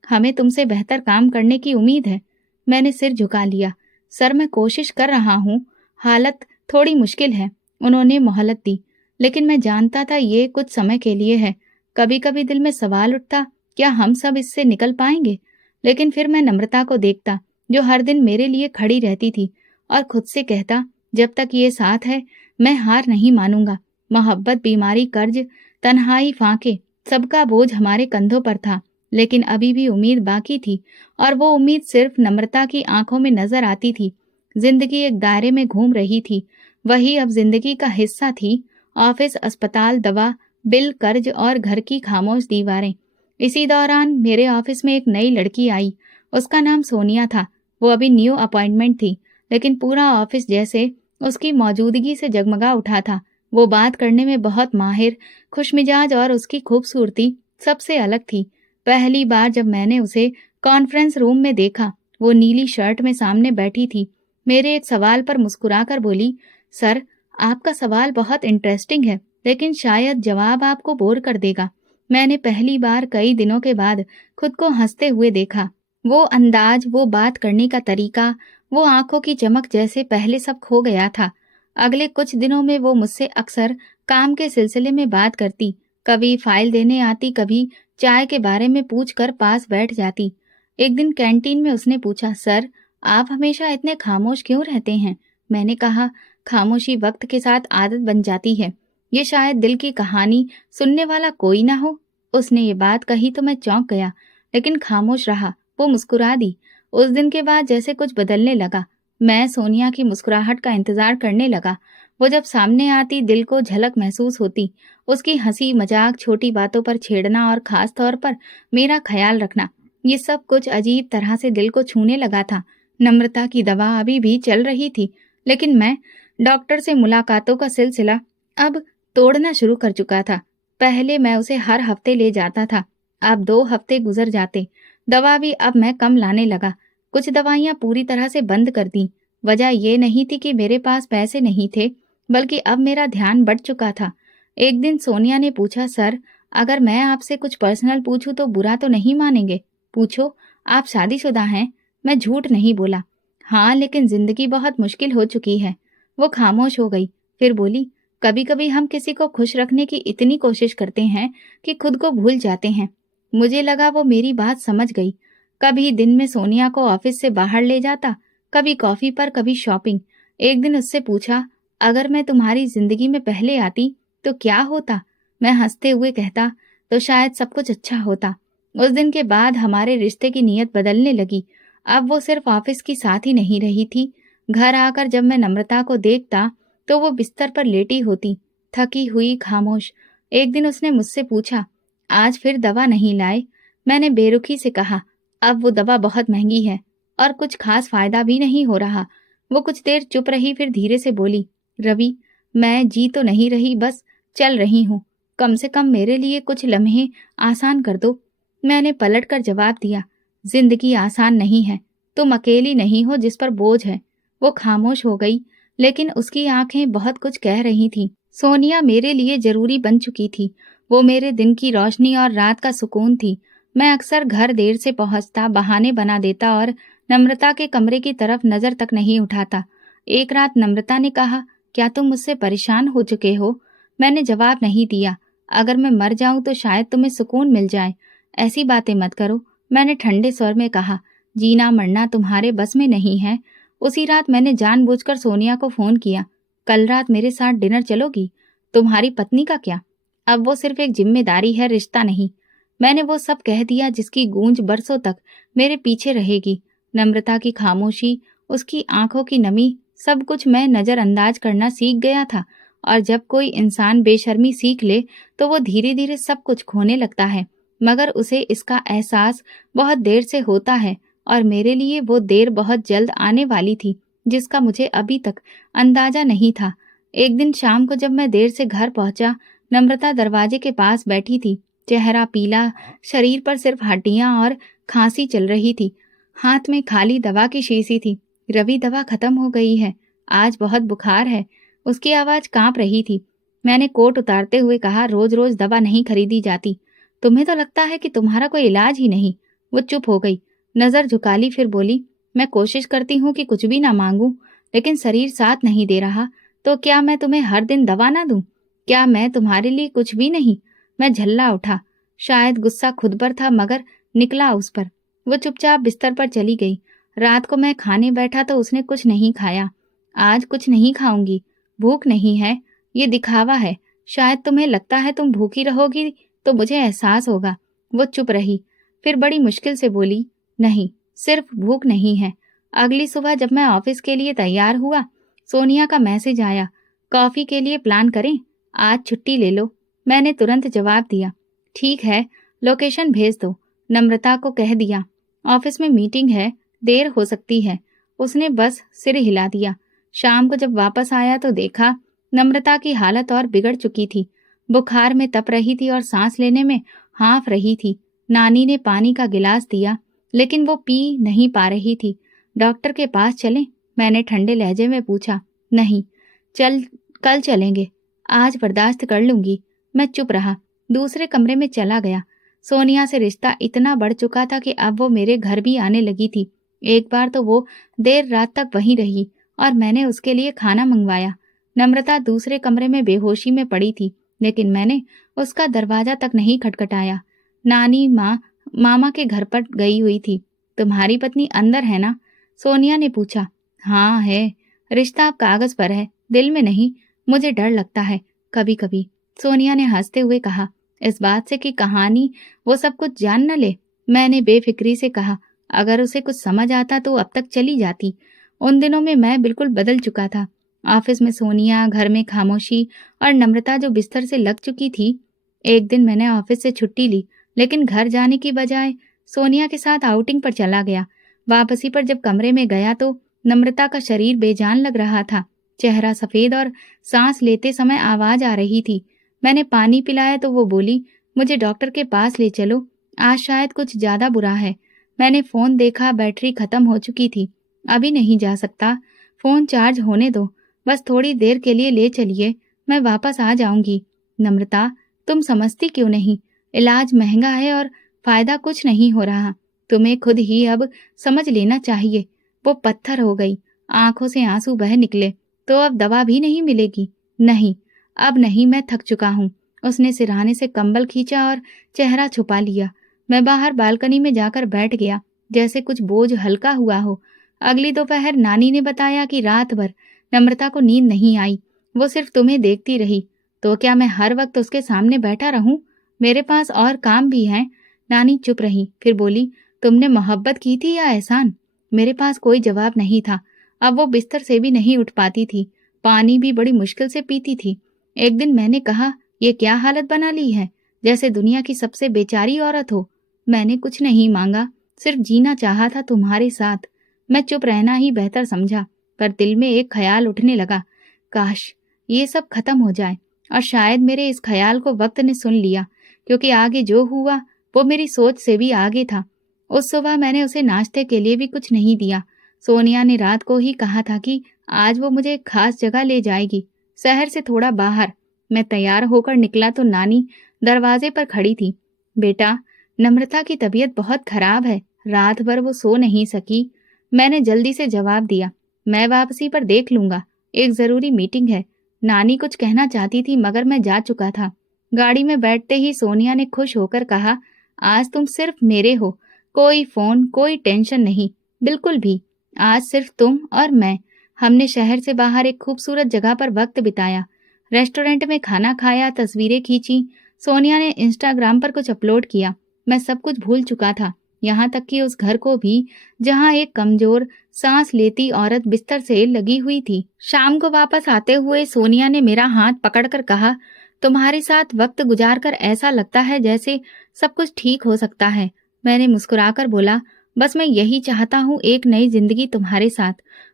हमें तुमसे बेहतर काम करने की उम्मीद है। मैंने सिर झुका लिया। सर मैं कोशिश कर रहा हूँ, हालत थोड़ी मुश्किल है। उन्होंने मोहलत दी, लेकिन मैं जानता था ये कुछ समय के लिए है। कभी कभी दिल में सवाल उठता, क्या हम सब इससे निकल पाएंगे? लेकिन फिर मैं नम्रता को देखता, जो हर दिन मेरे लिए खड़ी रहती थी, और खुद से कहता, जब तक ये साथ है मैं हार नहीं मानूंगा। मोहब्बत, बीमारी, कर्ज, तन्हाई, फांके, सबका बोझ हमारे कंधों पर था, लेकिन अभी भी उम्मीद बाकी थी, और वो उम्मीद सिर्फ नम्रता की आंखों में नजर आती थी। जिंदगी एक दायरे में घूम रही थी, वही अब जिंदगी का हिस्सा थी। ऑफिस, अस्पताल, दवा, बिल, कर्ज और घर की खामोश दीवारें। इसी दौरान मेरे ऑफिस में एक नई लड़की आई। उसका नाम सोनिया था। वो अभी न्यू अपॉइंटमेंट थी, लेकिन पूरा ऑफिस जैसे उसकी मौजूदगी से जगमगा उठा था। वो बात करने में बहुत माहिर, खुशमिजाज, और उसकी खूबसूरती सबसे अलग थी। पहली बार जब मैंने उसे कॉन्फ्रेंस रूम में देखा, वो नीली शर्ट में सामने बैठी थी। मेरे एक सवाल पर मुस्कुराकर बोली, सर आपका सवाल बहुत इंटरेस्टिंग है, लेकिन शायद जवाब आपको बोर कर देगा। मैंने पहली बार कई दिनों के बाद खुद को हंसते हुए देखा। वो अंदाज, वो बात करने का तरीका, वो आंखों की चमक, जैसे पहले सब खो गया था। अगले कुछ दिनों में वो मुझसे अक्सर काम के सिलसिले में बात करती। कभी फाइल देने आती, कभी चाय के बारे में पूछकर पास बैठ जाती। एक दिन कैंटीन में उसने पूछा, सर आप हमेशा इतने खामोश क्यों रहते हैं? मैंने कहा, खामोशी वक्त के साथ आदत बन जाती है। ये शायद दिल की कहानी सुनने वाला कोई ना हो। उसने ये बात कही तो मैं चौंक गया, लेकिन खामोश रहा। वो मुस्कुरा दी। उस दिन के बाद जैसे कुछ बदलने लगा। मैं सोनिया की मुस्कुराहट का इंतजार करने लगा। वो जब सामने आती दिल को झलक महसूस होती। उसकी हंसी, मजाक, छोटी बातों पर छेड़ना और खास तौर पर मेरा ख्याल रखना, ये सब कुछ अजीब तरह से दिल को छूने लगा था। नम्रता की दवा अभी भी चल रही थी, लेकिन मैं डॉक्टर से मुलाकातों का सिलसिला अब तोड़ना शुरू कर चुका था। पहले मैं उसे हर हफ्ते ले जाता था, अब 2 हफ्ते गुजर जाते। दवा भी अब मैं कम लाने लगा। कुछ दवाइयाँ पूरी तरह से बंद कर दी। वजह ये नहीं थी कि मेरे पास पैसे नहीं थे, बल्कि अब मेरा ध्यान बढ़ चुका था। एक दिन सोनिया ने पूछा, सर अगर मैं आपसे कुछ पर्सनल पूछूं तो बुरा तो नहीं मानेंगे? पूछो, आप शादीशुदा हैं? मैं झूठ नहीं बोला। हाँ, लेकिन जिंदगी बहुत मुश्किल हो चुकी है। वो खामोश हो गई, फिर बोली, कभी कभी हम किसी को खुश रखने की इतनी कोशिश करते हैं कि खुद को भूल जाते हैं। मुझे लगा वो मेरी बात समझ गई। कभी दिन में सोनिया को ऑफिस से बाहर ले जाता, कभी कॉफी पर, कभी शॉपिंग। एक दिन उससे पूछा, अगर मैं तुम्हारी जिंदगी में पहले आती तो क्या होता? मैं हंसते हुए कहता, तो शायद सब कुछ अच्छा होता। उस दिन के बाद हमारे रिश्ते की नीयत बदलने लगी। अब वो सिर्फ ऑफिस की साथी नहीं रही थी। घर आकर जब मैं नम्रता को देखता तो वो बिस्तर पर लेटी होती, थकी हुई, खामोश। एक दिन उसने मुझसे पूछा, आज फिर दवा नहीं लाए? मैंने बेरुखी से कहा, अब वो दवा बहुत महंगी है और कुछ खास फायदा भी नहीं हो रहा। वो कुछ देर चुप रही, फिर धीरे से बोली, रवि, मैं जी तो नहीं रही, बस चल रही हूँ। कम से कम मेरे लिए कुछ लम्हे आसान कर दो। मैंने पलट कर जवाब दिया, जिंदगी आसान नहीं है, तुम अकेली नहीं हो जिस पर बोझ है। वो खामोश हो गई, लेकिन उसकी आंखें बहुत कुछ कह रही थीं। सोनिया मेरे लिए जरूरी बन चुकी थी। वो मेरे दिन की रोशनी और रात का सुकून थी। मैं अक्सर घर देर से पहुंचता, बहाने बना देता और नम्रता के कमरे की तरफ नजर तक नहीं उठाता। एक रात नम्रता ने कहा, क्या तुम मुझसे परेशान हो चुके हो? मैंने जवाब नहीं दिया। अगर मैं मर जाऊं तो शायद तुम्हें सुकून मिल जाए। ऐसी बातें मत करो, मैंने ठंडे स्वर में कहा। जीना मरना तुम्हारे बस में नहीं है। उसी रात मैंने जानबूझकर सोनिया को फोन किया, कल रात मेरे साथ डिनर चलोगी? तुम्हारी पत्नी का क्या? अब वो सिर्फ एक जिम्मेदारी है, रिश्ता नहीं। मैंने वो सब कह दिया जिसकी गूंज बरसों तक मेरे पीछे रहेगी। नम्रता की खामोशी, उसकी आंखों की नमी, सब कुछ मैं नजरअंदाज करना सीख गया था। और जब कोई इंसान बेशर्मी सीख ले तो वो धीरे धीरे सब कुछ खोने लगता है, मगर उसे इसका एहसास बहुत देर से होता है। और मेरे लिए वो देर बहुत जल्द आने वाली थी, जिसका मुझे अभी तक अंदाजा नहीं था। एक दिन शाम को जब मैं देर से घर पहुंचा, नम्रता दरवाजे के पास बैठी थी। चेहरा पीला, शरीर पर सिर्फ हड्डियां और खांसी चल रही थी। हाथ में खाली दवा की शीशी थी। रवि, दवा खत्म हो गई है, आज बहुत बुखार है। उसकी आवाज कांप रही थी। मैंने कोट उतारते हुए कहा, रोज रोज दवा नहीं खरीदी जाती। तुम्हें तो लगता है कि तुम्हारा कोई इलाज ही नहीं। वो चुप हो गई, नजर झुका ली, फिर बोली, मैं कोशिश करती हूँ कि कुछ भी ना मांगूं, लेकिन शरीर साथ नहीं दे रहा। तो क्या मैं तुम्हें हर दिन दवा ना दूं? क्या मैं तुम्हारे लिए कुछ भी नहीं? मैं झल्ला उठा। शायद गुस्सा खुद पर था, मगर निकला उस पर। वो चुपचाप बिस्तर पर चली गई। रात को मैं खाने बैठा तो उसने कुछ नहीं खाया। आज कुछ नहीं खाऊंगी, भूख नहीं है, ये दिखावा है। शायद तुम्हें लगता है तुम भूखी रहोगी तो मुझे एहसास होगा। वो चुप रही, फिर बड़ी मुश्किल से बोली, नहीं, सिर्फ भूख नहीं है। अगली सुबह जब मैं ऑफिस के लिए तैयार हुआ, सोनिया का मैसेज आया, कॉफी के लिए प्लान करें, आज छुट्टी ले लो। मैंने तुरंत जवाब दिया, ठीक है, लोकेशन भेज दो। नम्रता को कह दिया, ऑफिस में मीटिंग है, देर हो सकती है। उसने बस सिर हिला दिया। शाम को जब वापस आया तो देखा नम्रता की हालत और बिगड़ चुकी थी। बुखार में तप रही थी और सांस लेने में हांफ रही थी। नानी ने पानी का गिलास दिया, लेकिन वो पी नहीं पा रही थी। डॉक्टर के पास चलें? मैंने ठंडे लहजे में पूछा। नहीं, कल चलेंगे, आज बर्दाश्त कर लूंगी। मैं चुप रहा, दूसरे कमरे में चला गया। सोनिया से रिश्ता इतना बढ़ चुका था कि अब वो मेरे घर भी आने लगी थी। एक बार तो वो देर रात तक वहीं रही और मैंने उसके लिए खाना मंगवाया। नम्रता दूसरे कमरे में बेहोशी में पड़ी थी, लेकिन मैंने उसका दरवाजा तक नहीं खटखटाया। नानी मामा के घर पर गई हुई थी। तुम्हारी पत्नी अंदर है ना? सोनिया ने पूछा। हाँ है, रिश्ता अब कागज पर है, दिल में नहीं। मुझे डर लगता है कभी कभी, सोनिया ने हंसते हुए कहा, इस बात से कि कहानी वो सब कुछ जान न ले। मैंने बेफिक्री से कहा, अगर उसे कुछ समझ आता तो अब तक चली जाती। उन दिनों में मैं बिल्कुल बदल चुका था। ऑफिस में सोनिया, घर में खामोशी और नम्रता जो बिस्तर से लग चुकी थी। एक दिन मैंने ऑफिस से छुट्टी ली, लेकिन घर जाने की बजाय सोनिया के साथ आउटिंग पर चला गया। वापसी पर जब कमरे में गया तो नम्रता का शरीर बेजान लग रहा था। चेहरा सफेद और सांस लेते समय आवाज आ रही थी। मैंने पानी पिलाया तो वो बोली, मुझे डॉक्टर के पास ले चलो, आज शायद कुछ ज्यादा बुरा है। मैंने फोन देखा, बैटरी खत्म हो चुकी थी। अभी नहीं जा सकता, फोन चार्ज होने दो, बस थोड़ी देर के लिए ले चलिए, मैं वापस आ जाऊंगी। नम्रता, तुम समझती क्यों नहीं? इलाज महंगा है और फायदा कुछ नहीं हो रहा। तुम्हें खुद ही अब समझ लेना चाहिए। वो पत्थर हो गई, आंखों से आंसू बह निकले। तो अब दवा भी नहीं मिलेगी? नहीं, अब नहीं, मैं थक चुका हूँ। उसने सिरहाने से कंबल खींचा और चेहरा छुपा लिया। मैं बाहर बालकनी में जाकर बैठ गया, जैसे कुछ बोझ हल्का हुआ हो। अगली दोपहर नानी ने बताया कि रात भर नम्रता को नींद नहीं आई, वो सिर्फ तुम्हें देखती रही। तो क्या मैं हर वक्त उसके सामने बैठा रहूं? मेरे पास और काम भी हैं। नानी चुप रही, फिर बोली, तुमने मोहब्बत की थी या एहसान? मेरे पास कोई जवाब नहीं था। अब वो बिस्तर से भी नहीं उठ पाती थी, पानी भी बड़ी मुश्किल से पीती थी। एक दिन मैंने कहा, ये क्या हालत बना ली है, जैसे दुनिया की सबसे बेचारी औरत हो। मैंने कुछ नहीं मांगा, सिर्फ जीना चाहा था तुम्हारे साथ। मैं चुप रहना ही बेहतर समझा, पर दिल में एक ख्याल उठने लगा, काश ये सब खत्म हो जाए। और शायद मेरे इस ख्याल को वक्त ने सुन लिया, क्योंकि आगे जो हुआ वो मेरी सोच से भी आगे था। उस सुबह मैंने उसे नाश्ते के लिए भी कुछ नहीं दिया। सोनिया ने रात को ही कहा था कि आज वो मुझे एक खास जगह ले जाएगी, शहर से थोड़ा बाहर। मैं तैयार होकर निकला तो नानी दरवाजे पर खड़ी थी। बेटा, नम्रता की तबीयत बहुत खराब है, रात भर वो सो नहीं सकी। मैंने जल्दी से जवाब दिया, मैं वापसी पर देख लूंगा, एक जरूरी मीटिंग है। नानी कुछ कहना चाहती थी मगर मैं जा चुका था। गाड़ी में बैठते ही सोनिया ने खुश होकर कहा, आज तुम सिर्फ मेरे हो, कोई फोन, कोई टेंशन नहीं, बिल्कुल भी। आज सिर्फ तुम और मैं। हमने शहर से बाहर एक खूबसूरत जगह पर वक्त बिताया, रेस्टोरेंट में खाना खाया, तस्वीरें खींची। सोनिया ने इंस्टाग्राम पर कुछ अपलोड किया। मैं सब कुछ भूल चुका था, यहाँ तक कि उस घर को भी, जहाँ एक कमजोर सांस लेती औरत बिस्तर से लगी हुई थी। शाम को वापस आते हुए सोनिया ने मेरा हाथ पकड़कर कहा, तुम्हारे साथ वक्त गुजारकर ऐसा लगता है जैसे सब कुछ ठीक हो सकता है। मैंने मुस्कुराकर बोला, बस मैं यही चाहता हूँ, एक नई जिंदगी तुम्हारे साथ।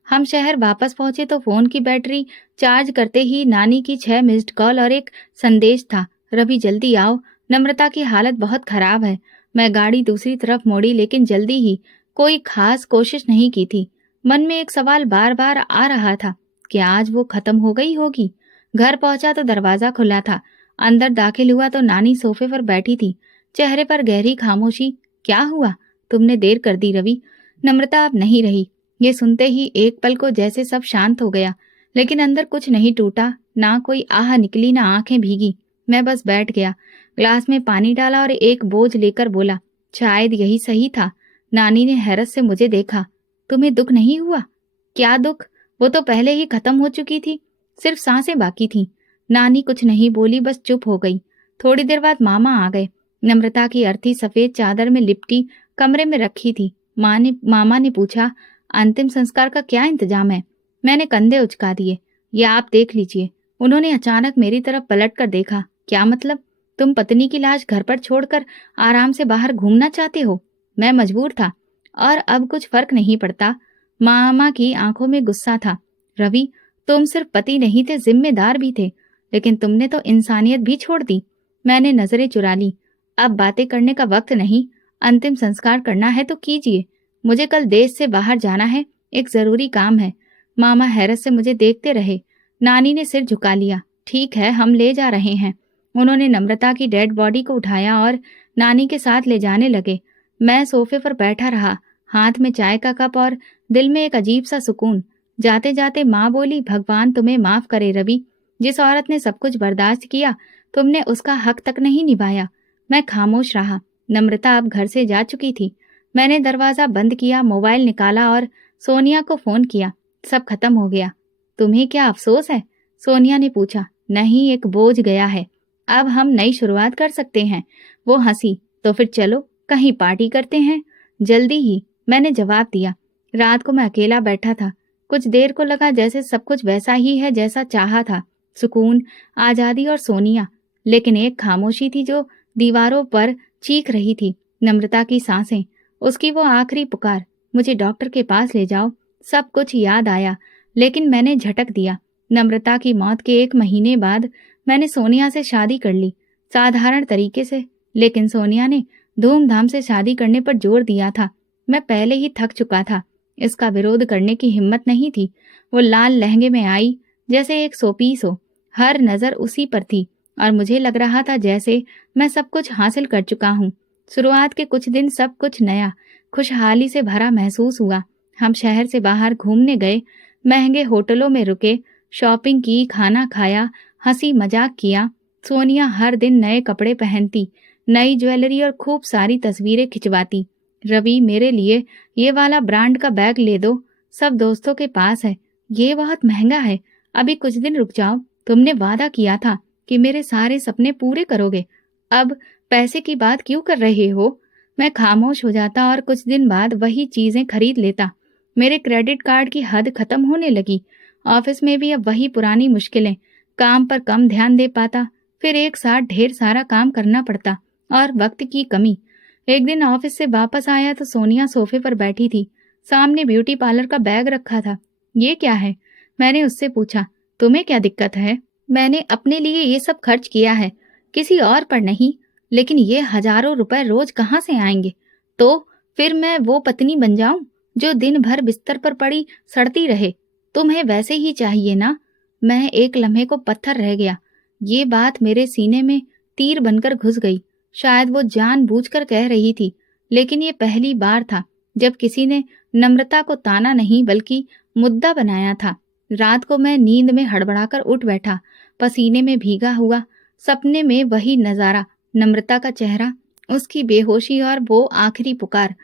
हम शहर वापस पहुंचे तो फोन की बैटरी चार्ज करते ही नानी की 6 मिस्ड कॉल और एक संदेश था, रवि जल्दी आओ, नम्रता की हालत बहुत खराब है। मैं गाड़ी दूसरी तरफ मोड़ी, लेकिन जल्दी ही, कोई खास कोशिश नहीं की थी। मन में एक सवाल बार बार आ रहा था कि आज वो खत्म हो गई होगी। घर पहुंचा तो दरवाजा खुला था। अंदर दाखिल हुआ तो नानी सोफे पर बैठी थी, चेहरे पर गहरी खामोशी। क्या हुआ, तुमने देर कर दी रवि। नम्रता अब नहीं रही। ये सुनते ही एक पल को जैसे सब शांत हो गया, लेकिन अंदर कुछ नहीं टूटा, ना कोई आह निकली, ना आंखें भीगी। मैं बस बैठ गया, ग्लास में पानी डाला और एक बोझ लेकर बोला, शायद यही सही था। नानी ने हैरत से मुझे देखा, तुम्हें दुख नहीं हुआ? क्या दुख, वो तो पहले ही खत्म हो चुकी थी, सिर्फ सांसें बाकी थीं। नानी कुछ नहीं बोली, बस चुप हो गई। थोड़ी देर बाद मामा आ गए। नम्रता की अर्थी सफेद चादर में लिपटी कमरे में रखी थी। मामा ने पूछा, अंतिम संस्कार का क्या इंतजाम है? मैंने कंधे उचका दिए, या आप देख लीजिए। उन्होंने अचानक मेरी तरफ पलट कर देखा, क्या मतलब? तुम पत्नी की लाश घर पर छोड़कर आराम से बाहर घूमना चाहते हो? मैं मजबूर था, और अब कुछ फर्क नहीं पड़ता। मामा की आंखों में गुस्सा था। रवि, तुम सिर्फ पति नहीं थे, जिम्मेदार भी थे, लेकिन तुमने तो इंसानियत भी छोड़ दी। मैंने नजरें चुरा ली। अब बातें करने का वक्त नहीं, अंतिम संस्कार करना है तो कीजिए। मुझे कल देश से बाहर जाना है, एक जरूरी काम है। मामा हैरत से मुझे देखते रहे। नानी ने सिर झुका लिया। ठीक है, हम ले जा रहे हैं। उन्होंने नम्रता की डेड बॉडी को उठाया और नानी के साथ ले जाने लगे। मैं सोफे पर बैठा रहा, हाथ में चाय का कप और दिल में एक अजीब सा सुकून। जाते जाते माँ बोली, भगवान तुम्हें माफ करे रवि, जिस औरत ने सब कुछ बर्दाश्त किया, तुमने उसका हक तक नहीं निभाया। मैं खामोश रहा। नम्रता अब घर से जा चुकी थी। मैंने दरवाजा बंद किया, मोबाइल निकाला और सोनिया को फोन किया। सब खत्म हो गया। तुम्हें क्या अफसोस है? सोनिया ने पूछा। नहीं, एक बोझ गया है, अब हम नई शुरुआत कर सकते हैं। वो हंसी। तो फिर चलो कहीं पार्टी करते हैं, जल्दी ही, मैंने जवाब दिया। रात को मैं अकेला बैठा था। कुछ देर को लगा जैसे सब कुछ वैसा ही है जैसा चाहा था, सुकून, आजादी और सोनिया। लेकिन एक खामोशी थी जो दीवारों पर चीख रही थी। नम्रता की सांसें, उसकी वो आखिरी पुकार, मुझे डॉक्टर के पास ले जाओ। सब कुछ याद आया, लेकिन मैंने झटक दिया। नम्रता की मौत के 1 महीने बाद मैंने सोनिया से शादी कर ली, साधारण तरीके से, लेकिन सोनिया ने धूमधाम से शादी करने पर जोर दिया था। मैं पहले ही थक चुका था, इसका विरोध करने की हिम्मत नहीं थी। वो लाल लहंगे में आई जैसे एक सोपीस हो, हर नजर उसी पर थी, और मुझे लग रहा था जैसे मैं सब कुछ हासिल कर चुका हूँ। शुरुआत के कुछ दिन सब कुछ नया, खुशहाली से भरा महसूस हुआ। हम शहर से बाहर घूमने गए, महंगे होटलों में रुके, शॉपिंग की, खाना खाया, हंसी मजाक किया। सोनिया हर दिन नए कपड़े पहनती, नई ज्वेलरी और खूब सारी तस्वीरें खिंचवाती। रवि, मेरे लिए ये वाला ब्रांड का बैग ले दो, सब दोस्तों के पास है। ये बहुत महंगा है, अभी कुछ दिन रुक जाओ, तुमने वादा किया था कि मेरे सारे सपने पूरे करोगे। अब पैसे की बात क्यों कर रहे हो? मैं खामोश हो जाता और कुछ दिन बाद वही चीजें खरीद लेता। मेरे क्रेडिट कार्ड की हद खत्म होने लगी। ऑफिस में भी अब वही पुरानी मुश्किलें, काम पर कम ध्यान दे पाता, फिर एक साथ ढेर सारा काम करना पड़ता और वक्त की कमी। एक दिन ऑफिस से वापस आया तो सोनिया सोफे पर बैठी थी, सामने ब्यूटी पार्लर का बैग रखा था। ये क्या है? मैंने उससे पूछा। तुम्हें क्या दिक्कत है? मैंने अपने लिए ये सब खर्च किया है, किसी और पर नहीं। लेकिन ये हजारों रुपए रोज कहाँ से आएंगे? तो फिर मैं वो पत्नी बन जाऊं जो दिन भर बिस्तर पर पड़ी सड़ती रहे? तुम्हें वैसे ही चाहिए ना? मैं एक लम्हे को पत्थर रह गया। ये बात मेरे सीने में तीर बनकर घुस गई। शायद वो जानबूझकर कह रही थी, लेकिन ये पहली बार था जब किसी ने नम्रता को ताना नहीं बल्कि मुद्दा बनाया था। रात को मैं नींद में हड़बड़ाकर उठ बैठा, पसीने में भीगा हुआ। सपने में वही नजारा, नम्रता का चेहरा, उसकी बेहोशी और वो आखिरी पुकार,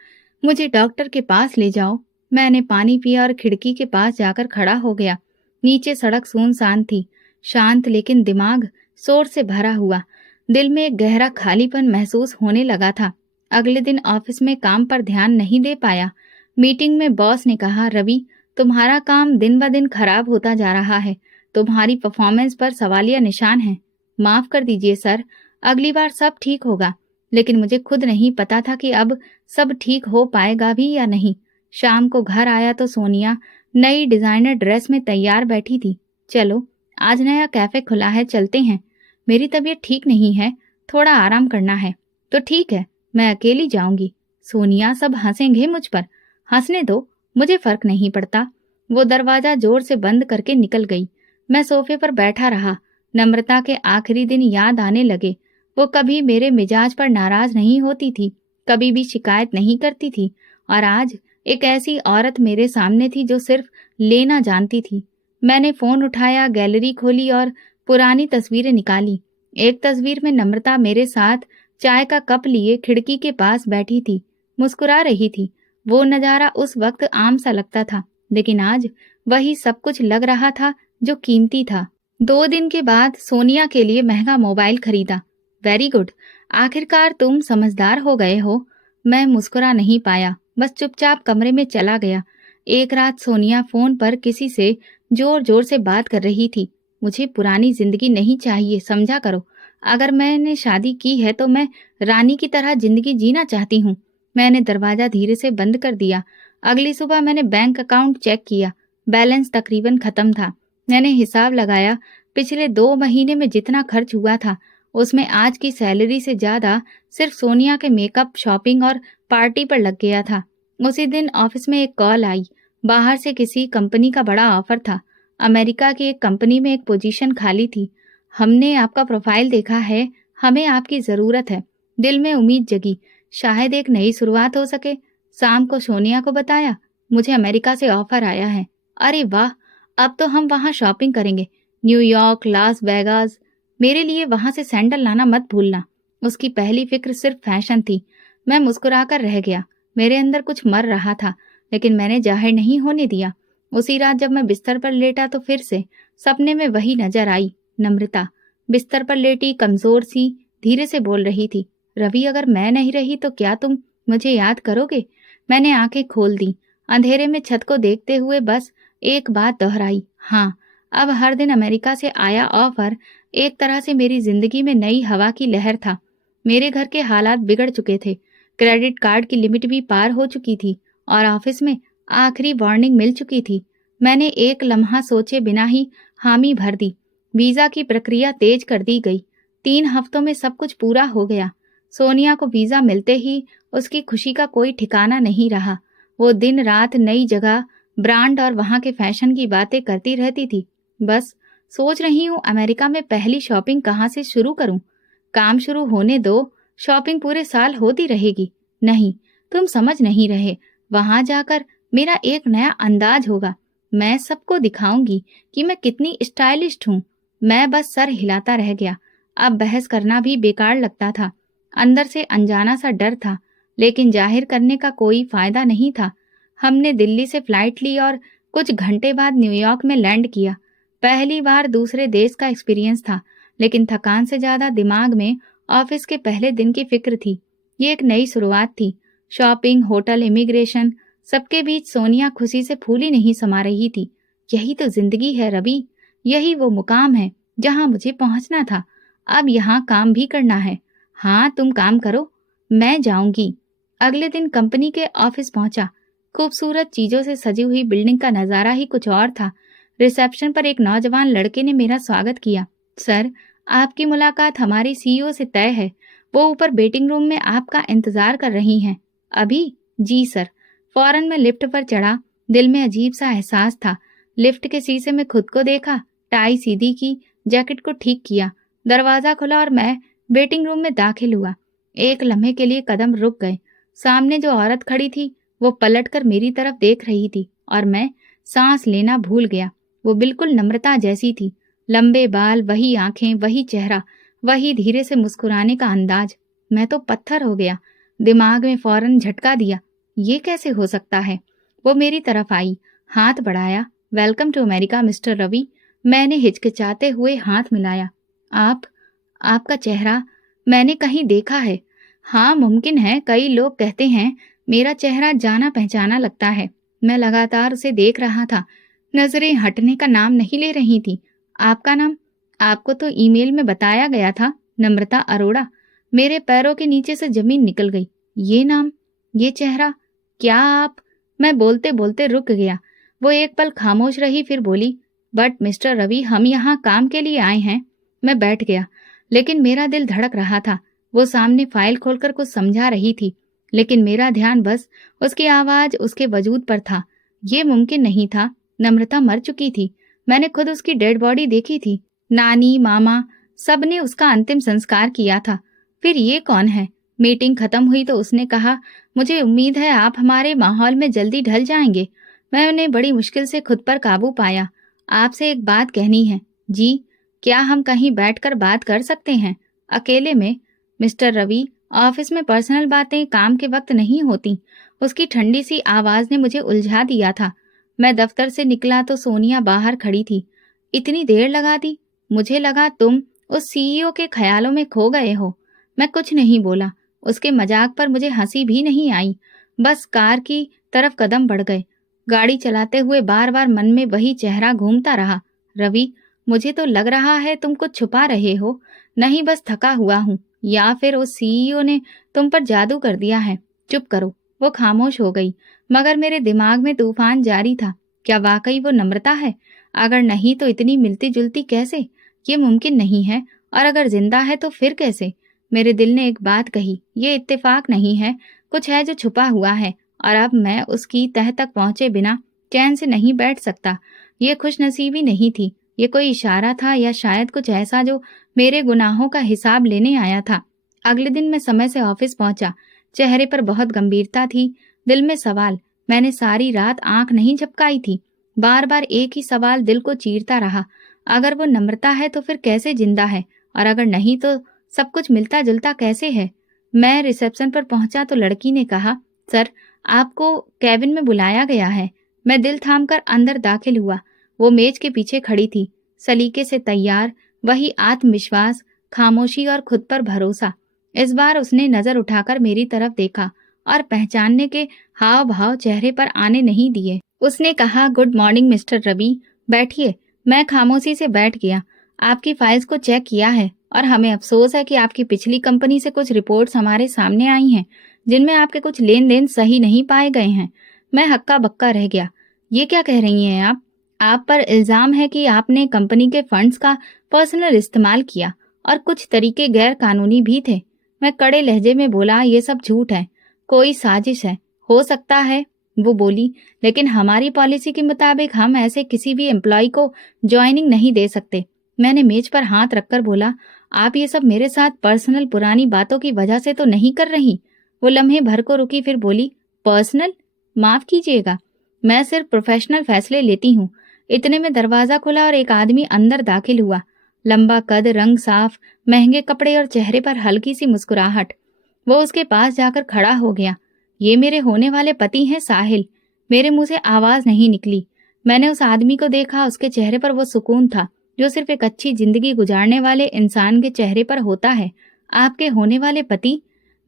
मुझे डॉक्टर के पास ले जाओ। मैंने पानी पिया और खिड़की के पास जाकर खड़ा हो गया। नीचे सड़क सुनसान थी, शांत, लेकिन दिमाग शोर से भरा हुआ। दिल में एक गहरा खालीपन महसूस होने लगा था। अगले दिन ऑफिस में काम पर ध्यान नहीं दे पाया। मीटिंग में बॉस ने कहा, रवि, तुम्हारा काम दिन ब दिन खराब होता जा रहा है। तुम्हारी परफॉर्मेंस पर सवालिया निशान है। माफ कर दीजिए सर, अगली बार सब ठीक होगा। लेकिन मुझे खुद नहीं पता था कि अब सब ठीक हो पाएगा भी या नहीं। शाम को घर आया तो सोनिया नई डिजाइनर ड्रेस में तैयार बैठी थी। चलो, आज नया कैफे खुला है, चलते हैं। मेरी तबीयत ठीक नहीं है, थोड़ा आराम करना है। तो ठीक है, मैं अकेली जाऊंगी। सोनिया, सब हंसेंगे मुझ पर। हंसने दो, मुझे फर्क नहीं पड़ता। वो दरवाजा जोर से बंद करके निकल गई। मैं सोफे पर बैठा रहा। नम्रता के आखिरी दिन याद आने लगे। वो कभी मेरे मिजाज पर नाराज नहीं होती थी, कभी भी शिकायत नहीं करती थी। और आज एक ऐसी औरत मेरे सामने थी जो सिर्फ लेना जानती थी। मैंने फोन उठाया, गैलरी खोली और पुरानी तस्वीरें निकाली। एक तस्वीर में नम्रता मेरे साथ चाय का कप लिए खिड़की के पास बैठी थी, मुस्कुरा रही थी। वो नजारा उस वक्त आम सा लगता था, लेकिन आज वही सब कुछ लग रहा था जो कीमती था। 2 दिन के बाद सोनिया के लिए महंगा मोबाइल खरीदा। वेरी गुड, आखिरकार तुम समझदार हो गए हो। मैं मुस्कुरा नहीं पाया, बस चुपचाप कमरे में चला गया। एक रात सोनिया फोन पर किसी से जोर जोर से बात कर रही थी। मुझे पुरानी जिंदगी नहीं चाहिए, समझा करो। अगर मैंने शादी की है तो मैं रानी की तरह जिंदगी जीना चाहती हूँ। मैंने दरवाजा धीरे से बंद कर दिया। अगली सुबह मैंने बैंक अकाउंट चेक किया, बैलेंस तकरीबन खत्म था। मैंने हिसाब लगाया, पिछले 2 महीने में जितना खर्च हुआ था उसमें आज की सैलरी से ज्यादा सिर्फ सोनिया के मेकअप, शॉपिंग और पार्टी पर लग गया था। उसी दिन ऑफिस में एक कॉल आई। बाहर से किसी कंपनी का बड़ा ऑफर था। अमेरिका की एक कंपनी में एक पोजीशन खाली थी। हमने आपका प्रोफाइल देखा है, हमें आपकी जरूरत है। दिल में उम्मीद जगी, शायद एक नई शुरुआत हो सके। शाम को सोनिया को बताया, मुझे अमेरिका से ऑफर आया है। अरे वाह, अब तो हम वहाँ शॉपिंग करेंगे। New York, Las Vegas. मेरे लिए वहां से सैंडल लाना मत भूलना। उसकी पहली फिक्र सिर्फ फैशन थी। मैं मुस्कुराकर रह गया। मेरे अंदर कुछ मर रहा था, लेकिन मैंने जाहिर नहीं होने दिया। उसी रात जब मैं बिस्तर पर लेटा तो फिर से सपने में वही नजर आई, नम्रता। बिस्तर पर लेटी, कमजोर सी, धीरे से बोल रही थी, रवि, अगर मैं नहीं रही तो क्या तुम मुझे याद करोगे? मैंने आंखें खोल दी। अंधेरे में छत को देखते हुए बस एक बात दोहराई, हाँ। अब हर दिन अमेरिका से आया ऑफर एक तरह से मेरी जिंदगी में नई हवा की लहर था। मेरे घर के हालात बिगड़ चुके थे। क्रेडिट कार्ड की लिमिट भी पार हो चुकी थी और ऑफिस में आखिरी वार्निंग मिल चुकी थी। मैंने एक लम्हा सोचे बिना ही हामी भर दी। वीजा की प्रक्रिया तेज कर दी गई। 3 हफ्तों में सब कुछ पूरा हो गया। सोनिया को वीजा मिलते ही उसकी खुशी का कोई ठिकाना नहीं रहा। वो दिन रात नई जगह, ब्रांड और वहां के फैशन की बातें करती रहती थी। बस सोच रही हूँ अमेरिका में पहली शॉपिंग कहाँ से शुरू करूँ। काम शुरू होने दो, शॉपिंग पूरे साल होती रहेगी। नहीं, तुम समझ नहीं रहे। वहां जाकर मेरा एक नया अंदाज होगा। मैं सबको दिखाऊंगी कि मैं कितनी स्टाइलिस्ट हूँ। मैं बस सर हिलाता रह गया। अब बहस करना भी बेकार लगता था। अंदर से अनजाना सा डर था, लेकिन जाहिर करने का कोई फायदा नहीं था। हमने दिल्ली से फ्लाइट ली और कुछ घंटे बाद न्यूयॉर्क में लैंड किया। पहली बार दूसरे देश का एक्सपीरियंस था, लेकिन थकान से ज्यादा दिमाग में ऑफिस के पहले दिन की फिक्र थी। ये एक नई शुरुआत थी। शॉपिंग, होटल, इमिग्रेशन, सबके बीच सोनिया खुशी से फूली नहीं समा रही थी। यही तो जिंदगी है रवि, यही वो मुकाम है जहां मुझे पहुंचना था। अब यहाँ काम भी करना है। हाँ, तुम काम करो, मैं जाऊंगी। अगले दिन कंपनी के ऑफिस पहुंचा। खूबसूरत चीजों से सजी हुई बिल्डिंग का नजारा ही कुछ और था। रिसेप्शन पर एक नौजवान लड़के ने मेरा स्वागत किया। सर, आपकी मुलाकात हमारे सीईओ से तय है। वो ऊपर वेटिंग रूम में आपका इंतजार कर रही हैं। अभी? जी सर। फौरन मैं लिफ्ट पर चढ़ा। दिल में अजीब सा एहसास था। लिफ्ट के शीशे में खुद को देखा, टाई सीधी की, जैकेट को ठीक किया। दरवाजा खुला और मैं वेटिंग रूम में दाखिल हुआ। एक लम्हे के लिए कदम रुक गए। सामने जो औरत खड़ी थी वो पलटकर मेरी तरफ देख रही थी और मैं सांस लेना भूल गया। वो बिल्कुल नम्रता जैसी थी। लंबे बाल, वही आंखें, वही चेहरा, वही धीरे से मुस्कुराने का अंदाज। मैं तो पत्थर हो गया। दिमाग में फौरन झटका दिया, ये कैसे हो सकता है। वो मेरी तरफ आई, हाथ बढ़ाया। Welcome to America mister Ravi. मैंने हिचकिचाते हुए हाथ मिलाया। आपका चेहरा मैंने कहीं देखा है। हाँ, मुमकिन है। कई लोग कहते हैं मेरा चेहरा जाना पहचाना लगता है। मैं लगातार उसे देख रहा था। नजरें हटने का नाम नहीं ले रही थी। आपका नाम? आपको तो ईमेल में बताया गया था, नम्रता अरोड़ा। मेरे पैरों के नीचे से जमीन निकल गई। ये नाम, ये चेहरा, क्या आप? मैं बोलते बोलते रुक गया। वो एक पल खामोश रही, फिर बोली, बट मिस्टर रवि, हम यहाँ काम के लिए आए हैं। मैं बैठ गया, लेकिन मेरा दिल धड़क रहा था। वो सामने फाइल खोलकर कुछ समझा रही थी, लेकिन मेरा ध्यान बस उसकी आवाज, उसके वजूद पर था। ये मुमकिन नहीं था। नम्रता मर चुकी थी। मैंने खुद उसकी डेड बॉडी देखी थी। नानी, मामा, सब ने उसका अंतिम संस्कार किया था। फिर ये कौन है? मीटिंग खत्म हुई तो उसने कहा, मुझे उम्मीद है आप हमारे माहौल में जल्दी ढल जाएंगे। मैंने बड़ी मुश्किल से खुद पर काबू पाया। आपसे एक बात कहनी है। जी? क्या हम कहीं बैठकर बात कर सकते हैं, अकेले में? मिस्टर रवि, ऑफिस में पर्सनल बातें काम के वक्त नहीं होती। उसकी ठंडी सी आवाज ने मुझे उलझा दिया था। मैं दफ्तर से निकला तो सोनिया बाहर खड़ी थी। इतनी देर लगा दी? मुझे लगा तुम उस सीईओ के ख्यालों में खो गए हो। मैं कुछ नहीं बोला। उसके मजाक पर मुझे हंसी भी नहीं आई। बस कार की तरफ कदम बढ़ गए। गाड़ी चलाते हुए बार बार मन में वही चेहरा घूमता रहा। रवि, मुझे तो लग रहा है तुम कुछ छुपा रहे हो। नहीं, बस थका हुआ हूँ, या फिर उस सीईओ ने तुम पर जादू कर दिया है। चुप करो। वो खामोश हो गई, मगर मेरे दिमाग में तूफान जारी था। क्या वाकई वो नम्रता है? अगर नहीं तो इतनी मिलती जुलती कैसे? ये मुमकिन नहीं है। और अगर जिंदा है तो फिर कैसे? मेरे दिल ने एक बात कही, ये इत्तेफाक नहीं है, कुछ है जो छुपा हुआ है, और अब मैं उसकी तह तक पहुंचे बिना चैन से नहीं बैठ सकता। ये खुशनसीबी नहीं थी, ये कोई इशारा था, या शायद कुछ ऐसा जो मेरे गुनाहों का हिसाब लेने आया था। अगले दिन मैं समय से ऑफिस पहुंचा। चेहरे पर बहुत गंभीरता थी, दिल में सवाल। मैंने सारी रात आंख नहीं झपकाई थी। बार बार एक ही सवाल दिल को चीरता रहा। अगर वो नम्रता है तो फिर कैसे जिंदा है, और अगर नहीं तो सब कुछ मिलता जुलता कैसे है? मैं रिसेप्शन पर पहुंचा तो लड़की ने कहा, सर, आपको कैबिन में बुलाया गया है। मैं दिल थामकर अंदर दाखिल हुआ। वो मेज के पीछे खड़ी थी, सलीके से तैयार, वही आत्मविश्वास, खामोशी और खुद पर भरोसा। इस बार उसने नजर उठाकर मेरी तरफ देखा और पहचानने के हाव भाव चेहरे पर आने नहीं दिए। उसने कहा, गुड मॉर्निंग मिस्टर रवि, बैठिए। मैं खामोशी से बैठ गया। आपकी फाइल्स को चेक किया है और हमें अफसोस है कि आपकी पिछली कंपनी से कुछ रिपोर्ट्स हमारे सामने आई हैं, जिनमें आपके कुछ लेन देन सही नहीं पाए गए हैं। मैं हक्का बक्का रह गया। ये क्या कह रही हैं आप? आप पर इल्जाम है कि आपने कंपनी के फंड्स का पर्सनल इस्तेमाल किया, और कुछ तरीके गैर कानूनी भी थे। मैं कड़े लहजे में बोला, ये सब झूठ है, कोई साजिश है। हो सकता है, वो बोली, लेकिन हमारी पॉलिसी के मुताबिक हम ऐसे किसी भी एम्प्लॉय को ज्वाइनिंग नहीं दे सकते। मैंने मेज पर हाथ रखकर बोला, आप ये सब मेरे साथ पर्सनल पुरानी बातों की वजह से तो नहीं कर रही? वो लम्हे भर को रुकी, फिर बोली, पर्सनल? माफ कीजिएगा, मैं सिर्फ प्रोफेशनल फैसले लेती हूँ। इतने में दरवाजा खुला और एक आदमी अंदर दाखिल हुआ। लंबा कद, रंग साफ, महंगे कपड़े और चेहरे पर हल्की सी मुस्कुराहट। वो उसके पास जाकर खड़ा हो गया। ये मेरे होने वाले पति हैं, साहिल। मेरे मुंह से आवाज नहीं निकली। मैंने उस आदमी को देखा। उसके चेहरे पर वो सुकून था जो सिर्फ एक अच्छी जिंदगी गुजारने वाले इंसान के चेहरे पर होता है। आपके होने वाले पति?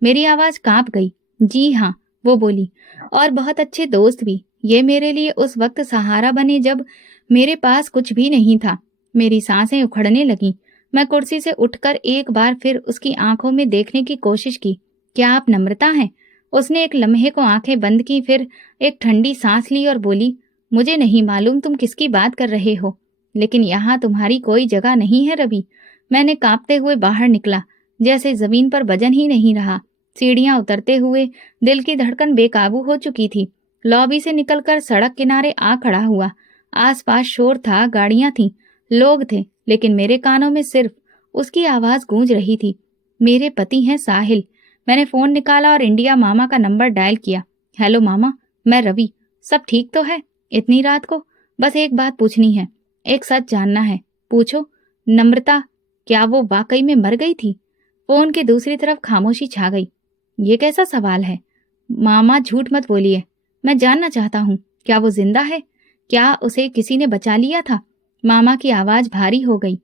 मेरी आवाज कांप गई। जी हाँ, वो बोली। और बहुत अच्छे दोस्त भी। ये मेरे लिए उस वक्त सहारा बने जब मेरे पास कुछ भी नहीं था। मेरी सांसें उखड़ने लगीं। मैं कुर्सी से उठकर एक बार फिर उसकी आंखों में देखने की कोशिश की। क्या आप नम्रता हैं? उसने एक लम्हे को आंखें बंद की, फिर एक ठंडी सांस ली और बोली, मुझे नहीं मालूम तुम किसकी बात कर रहे हो, लेकिन यहाँ तुम्हारी कोई जगह नहीं है रवि। मैंने कांपते हुए बाहर निकला, जैसे जमीन पर वजन ही नहीं रहा। सीढ़ियां उतरते हुए दिल की धड़कन बेकाबू हो चुकी थी। लॉबी से निकलकर सड़क किनारे आ खड़ा हुआ। आसपास शोर था, गाड़ियां थीं, लोग थे, लेकिन मेरे कानों में सिर्फ उसकी आवाज गूंज रही थी। मेरे पति हैं साहिल। मैंने फोन निकाला और इंडिया मामा का नंबर डायल किया। हेलो मामा, मैं रवि। सब ठीक तो है? इतनी रात को? बस एक बात पूछनी है, एक सच जानना है। पूछो। नम्रता, क्या वो वाकई में मर गई थी? फोन के दूसरी तरफ खामोशी छा गई। ये कैसा सवाल है? मामा झूठ मत बोलिए। मैं जानना चाहता हूँ, क्या वो जिंदा है? क्या उसे किसी ने बचा लिया था? मामा की आवाज भारी हो गई।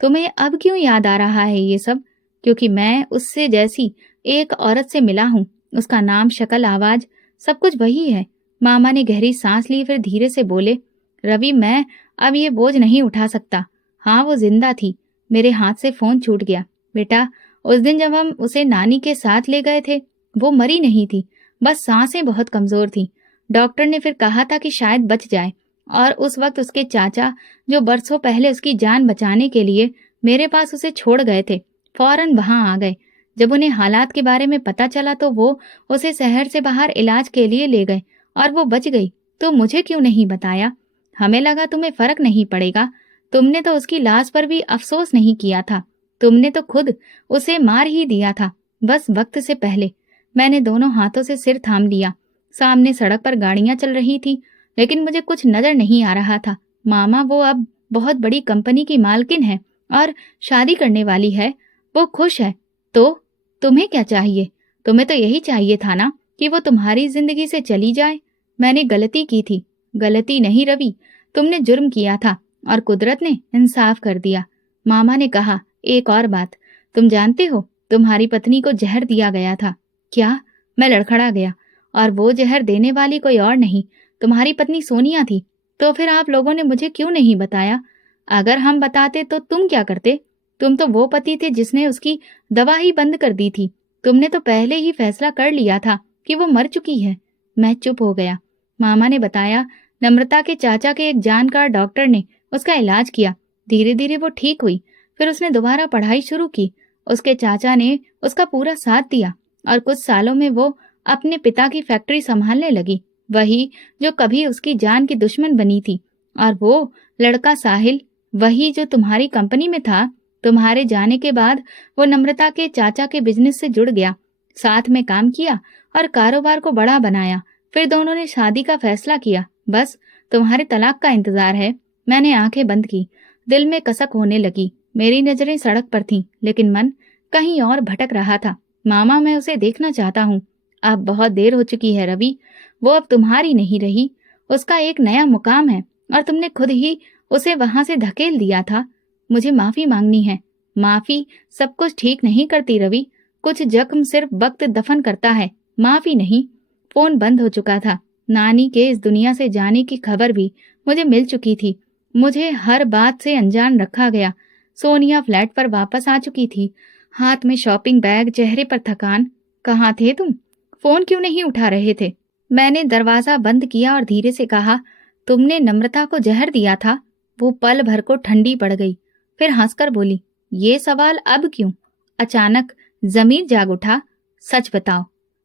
तुम्हें अब क्यों याद आ रहा है ये सब? क्योंकि मैं उससे जैसी एक औरत से मिला हूँ। उसका नाम, शक्ल, आवाज, सब कुछ वही है। मामा ने गहरी सांस ली, फिर धीरे से बोले, रवि, मैं अब ये बोझ नहीं उठा सकता। हाँ, वो जिंदा थी। मेरे हाथ से फोन छूट गया। बेटा, उस दिन जब हम उसे नानी के साथ ले गए थे, वो मरी नहीं थी, बस सांसें बहुत कमजोर थी। डॉक्टर ने फिर कहा था कि शायद बच जाए, और उस वक्त उसके चाचा, जो बरसों पहले उसकी जान बचाने के लिए मेरे पास उसे छोड़ गए थे, फौरन वहां आ गए। जब उन्हें हालात के बारे में पता चला तो वो उसे शहर से बाहर इलाज के लिए ले गए, और वो बच गई। तो मुझे क्यों नहीं बताया? हमें लगा तुम्हें फर्क नहीं पड़ेगा। तुमने तो उसकी लाश पर भी अफसोस नहीं किया था। तुमने तो खुद उसे मार ही दिया था, बस वक्त से पहले। मैंने दोनों हाथों से सिर थाम लिया। सामने सड़क पर गाड़ियां चल रही थी, लेकिन मुझे कुछ नजर नहीं आ रहा था। मामा, वो अब बहुत बड़ी कंपनी की मालकिन है और शादी करने वाली है। वो खुश है। तो तुम्हें क्या चाहिए? तुम्हें तो यही चाहिए था ना कि वो तुम्हारी जिंदगी से चली जाए। मैंने गलती की थी। गलती नहीं रवि, तुमने जुर्म किया था और कुदरत ने इंसाफ कर दिया। मामा ने कहा, एक और बात, तुम जानते हो तुम्हारी पत्नी को जहर दिया गया था। क्या? मैं लड़खड़ा गया। और वो जहर देने वाली कोई और नहीं, तुम्हारी पत्नी सोनिया थी। तो फिर आप लोगों ने मुझे क्यों नहीं बताया? अगर हम बताते तो तुम क्या करते? तुम तो वो पति थे जिसने उसकी दवा ही बंद कर दी थी। तुमने तो पहले ही फैसला कर लिया था कि वो मर चुकी है। मैं चुप हो गया। मामा ने बताया, नम्रता के चाचा के एक जानकार डॉक्टर ने उसका इलाज किया। धीरे धीरे वो ठीक हुई। फिर उसने दोबारा पढ़ाई शुरू की। उसके चाचा ने उसका पूरा साथ दिया, और कुछ सालों में वो अपने पिता की फैक्ट्री संभालने लगी, वही जो कभी उसकी जान की दुश्मन बनी थी। और वो लड़का साहिल, वही जो तुम्हारी कंपनी में था। तुम्हारे जाने के बाद वो नम्रता के चाचा के बिजनेस से जुड़ गया, साथ में काम किया और कारोबार को बड़ा बनाया। फिर दोनों ने शादी का फैसला किया। बस तुम्हारे तलाक का इंतजार है। मैंने आंखें बंद की। दिल में कसक होने लगी। मेरी नजरें सड़क पर थीं, लेकिन मन कहीं और भटक रहा था। मामा, मैं उसे देखना चाहता हूँ। अब बहुत देर हो चुकी है रवि। वो अब तुम्हारी नहीं रही। उसका एक नया मुकाम है, और तुमने खुद ही उसे वहां से धकेल दिया था। मुझे माफी मांगनी है। माफी सब कुछ ठीक नहीं करती रवि। कुछ जख्म सिर्फ वक्त दफन करता है, माफी नहीं। फोन बंद हो चुका था। नानी के इस दुनिया से जाने की खबर भी मुझे मिल चुकी थी। मुझे हर बात से अनजान रखा गया। सोनिया फ्लैट पर वापस आ चुकी थी, हाथ में शॉपिंग बैग, चेहरे पर थकान। कहाँ थे तुम? फोन क्यों नहीं उठा रहे थे? मैंने दरवाजा बंद किया और धीरे से कहा, तुमने नम्रता को जहर दिया था। वो पल भर को ठंडी पड़ गई, फिर हंसकर बोली, ये सवाल अब क्यों? अचानक जमीर जाग उठा। सच बताओ।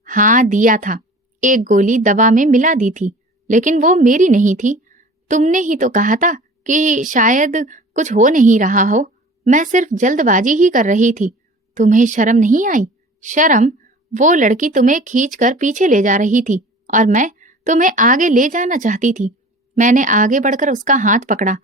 हाँ, दिया था। एक गोली दवा में मिला दी थी, लेकिन वो मेरी नहीं थी। तुमने ही तो कहा था कि शायद कुछ हो नहीं रहा हो। मैं सिर्फ जल्दबाजी ही कर रही थी। तुम्हें शर्म नहीं आई? शर्म? वो लड़की तुम्हें खींचकर पीछे ले जा रही थी, और मैं तुम्हें आगे ले जाना चाहती थी। मैंने आगे बढ़कर उसका हाथ पकड़ा।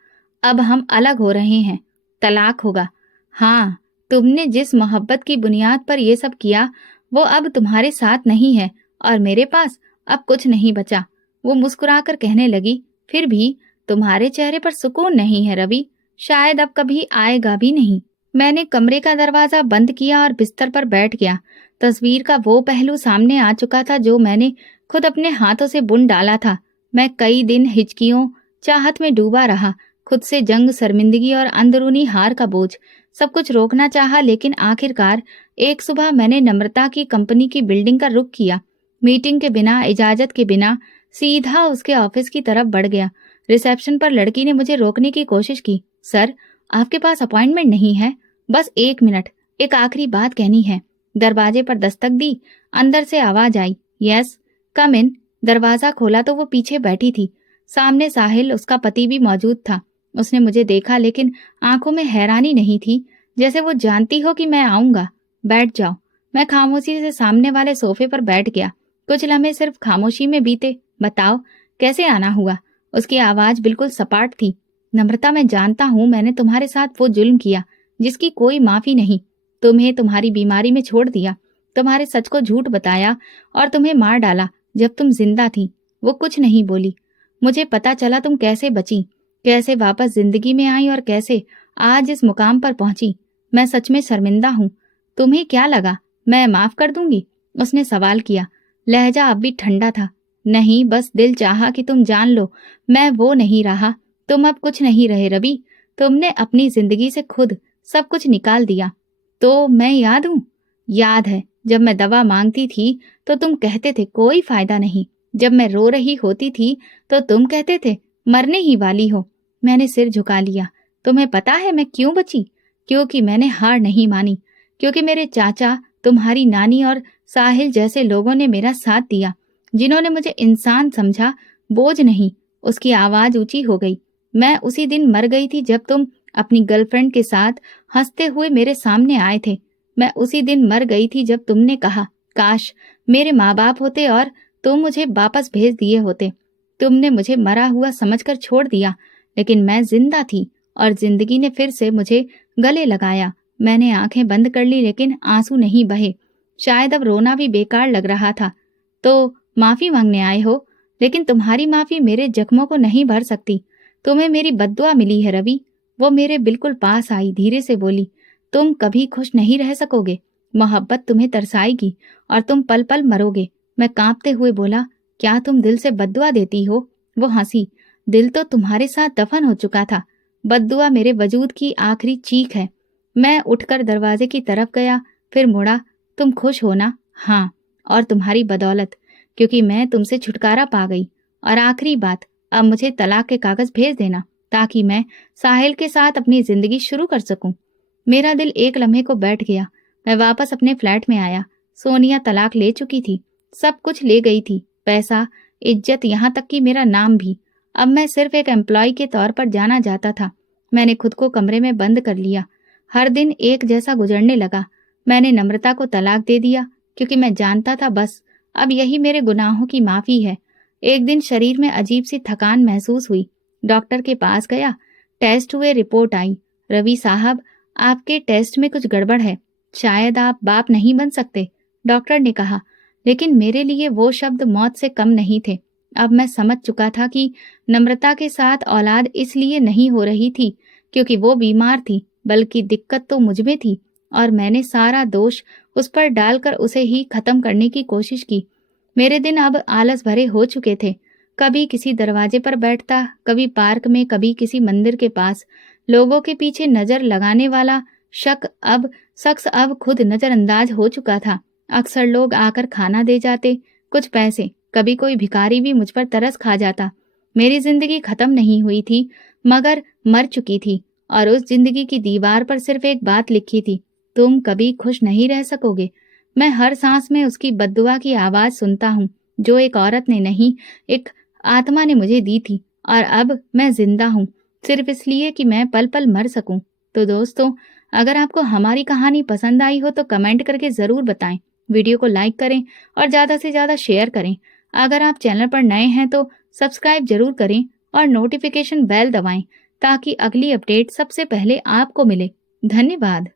अब हम अलग हो रहे हैं। तलाक होगा। हाँ, तुमने जिस मोहब्बत की बुनियाद पर यह सब किया, वो अब तुम्हारे साथ नहीं है, और मेरे पास अब कुछ नहीं बचा। वो मुस्कुराकर कहने लगी, फिर भी तुम्हारे चेहरे पर सुकून नहीं है रवि। शायद अब कभी आएगा भी नहीं। मैंने कमरे का दरवाजा बंद किया और बिस्तर पर बैठ गया। तस्वीर का वो पहलू सामने आ चुका था जो मैंने खुद अपने हाथों से बुन डाला था। मैं कई दिन हिचकियों, चाहत में डूबा रहा, खुद से जंग, शर्मिंदगी और अंदरूनी हार का बोझ। सब कुछ रोकना चाहा, लेकिन आखिरकार एक सुबह मैंने नम्रता की कंपनी की बिल्डिंग का रुख किया। मीटिंग के बिना, इजाजत के बिना सीधा उसके ऑफिस की तरफ बढ़ गया। रिसेप्शन पर लड़की ने मुझे रोकने की कोशिश की। सर, आपके पास अपॉइंटमेंट नहीं है? बस 1 मिनट, एक आखिरी बात कहनी है। दरवाजे पर दस्तक दी। अंदर से आवाज आई, यस कम इन। दरवाजा खोला तो वो पीछे बैठी थी। सामने साहिल, उसका पति, भी मौजूद था। उसने मुझे देखा, लेकिन आंखों में हैरानी नहीं थी, जैसे वो जानती हो कि मैं आऊंगा। बैठ जाओ। मैं खामोशी से सामने वाले सोफे पर बैठ गया। कुछ लम्हे सिर्फ खामोशी में बीते। बताओ, कैसे आना हुआ? उसकी आवाज बिल्कुल सपाट थी। नम्रता, मैं जानता हूं मैंने तुम्हारे साथ वो जुल्म किया जिसकी कोई माफी नहीं। तुम्हें तुम्हारी बीमारी में छोड़ दिया, तुम्हारे सच को झूठ बताया और तुम्हें मार डाला जब तुम जिंदा थी। वो कुछ नहीं बोली। मुझे पता चला तुम कैसे बची, कैसे वापस जिंदगी में आई और कैसे आज इस मुकाम पर पहुंची। मैं सच में शर्मिंदा हूं। तुम्हें क्या लगा मैं माफ कर दूंगी? उसने सवाल किया। लहजा अब भी ठंडा था। नहीं, बस दिल चाहा कि तुम जान लो मैं वो नहीं रहा। तुम अब कुछ नहीं रहे रवि। तुमने अपनी जिंदगी से खुद सब कुछ निकाल दिया। तो मैं याद हूं? याद है, जब मैं दवा मांगती थी तो तुम कहते थे कोई फायदा नहीं। जब मैं रो रही होती थी तो तुम कहते थे मरने ही वाली हो। मैंने सिर झुका लिया। तुम्हें पता है मैं क्यों बची? क्योंकि मैंने हार नहीं मानी, क्योंकि मेरे चाचा, तुम्हारी नानी और साहिल जैसे लोगों ने मेरा साथ दिया, जिन्होंने मुझे इंसान समझा, बोझ नहीं। उसकी आवाज ऊंची हो गई। मैं उसी दिन मर गई थी जब तुम अपनी गर्लफ्रेंड के साथ हंसते हुए मेरे सामने आए थे। मैं उसी दिन मर गई थी जब तुमने कहा काश मेरे माँ बाप होते और तुम मुझे वापस भेज दिए होते। तुमने मुझे मरा हुआ समझकर छोड़ दिया, लेकिन मैं जिंदा थी और जिंदगी ने फिर से मुझे गले लगाया। मैंने आंखें बंद कर ली, लेकिन आंसू नहीं बहे। शायद अब रोना भी बेकार लग रहा था। तो माफी मांगने आए हो, लेकिन तुम्हारी माफी मेरे जख्मों को नहीं भर सकती। तुम्हें मेरी बद्दुआ मिली है रवि। वो मेरे बिल्कुल पास आई, धीरे से बोली, तुम कभी खुश नहीं रह सकोगे। मोहब्बत तुम्हें तरसाएगी और तुम पल पल मरोगे। मैं कांपते हुए बोला, क्या तुम दिल से बद्दुआ देती हो? वो हंसी। दिल तो तुम्हारे साथ दफन हो चुका था। बद्दुआ मेरे वजूद की आखिरी चीख है। मैं उठकर दरवाजे की तरफ गया, फिर मुड़ा। तुम खुश हो ना? हाँ, और तुम्हारी बदौलत, क्योंकि मैं तुमसे छुटकारा पा गई। और आखिरी बात, अब मुझे तलाक के कागज भेज देना, ताकि मैं साहिल के साथ अपनी जिंदगी शुरू कर सकूं। मेरा दिल एक लम्हे को बैठ गया। मैं वापस अपने फ्लैट में आया। सोनिया तलाक ले चुकी थी, सब कुछ ले गई थी, पैसा, इज्जत, यहाँ तक कि मेरा नाम भी। अब मैं सिर्फ एक एम्प्लॉय के तौर पर जाना जाता था। मैंने खुद को कमरे में बंद कर लिया। हर दिन एक जैसा गुजरने लगा। मैंने नम्रता को तलाक दे दिया, क्योंकि मैं जानता था बस अब यही मेरे गुनाहों की माफी है। एक दिन शरीर में अजीब सी थकान महसूस हुई। डॉक्टर के पास गया, टेस्ट हुए, रिपोर्ट आई। रवि साहब, आपके टेस्ट में कुछ गड़बड़ है, शायद आप बाप नहीं बन सकते, डॉक्टर ने कहा। लेकिन मेरे लिए वो शब्द मौत से कम नहीं थे। अब मैं समझ चुका था कि नम्रता के साथ औलाद इसलिए नहीं हो रही थी क्योंकि वो बीमार थी, बल्कि दिक्कत तो मुझ में थी और मैंने सारा दोष उस पर डालकर उसे ही खत्म करने की कोशिश की। मेरे दिन अब आलस भरे हो चुके थे। कभी किसी दरवाजे पर बैठता, कभी पार्क में, कभी किसी मंदिर के पास। लोगों के पीछे नजर लगाने वाला शख्स अब खुद नजरअंदाज हो चुका था। अक्सर लोग आकर खाना दे जाते, कुछ पैसे, कभी कोई भिखारी भी मुझ पर तरस खा जाता। मेरी जिंदगी खत्म नहीं हुई थी, मगर मर चुकी थी, और उस जिंदगी की दीवार पर सिर्फ एक बात लिखी थी, तुम कभी खुश नहीं रह सकोगे। मैं हर सांस में उसकी बद्दुआ की आवाज सुनता हूँ, जो एक औरत ने नहीं, एक आत्मा ने मुझे दी थी। और अब मैं जिंदा हूँ, सिर्फ इसलिए कि मैं पल पल मर सकूं। तो दोस्तों, अगर आपको हमारी कहानी पसंद आई हो तो कमेंट करके जरूर बताएं। वीडियो को लाइक करें और ज्यादा से ज्यादा शेयर करें। अगर आप चैनल पर नए हैं तो सब्सक्राइब जरूर करें और नोटिफिकेशन बेल दबाएं, ताकि अगली अपडेट सबसे पहले आपको मिले। धन्यवाद।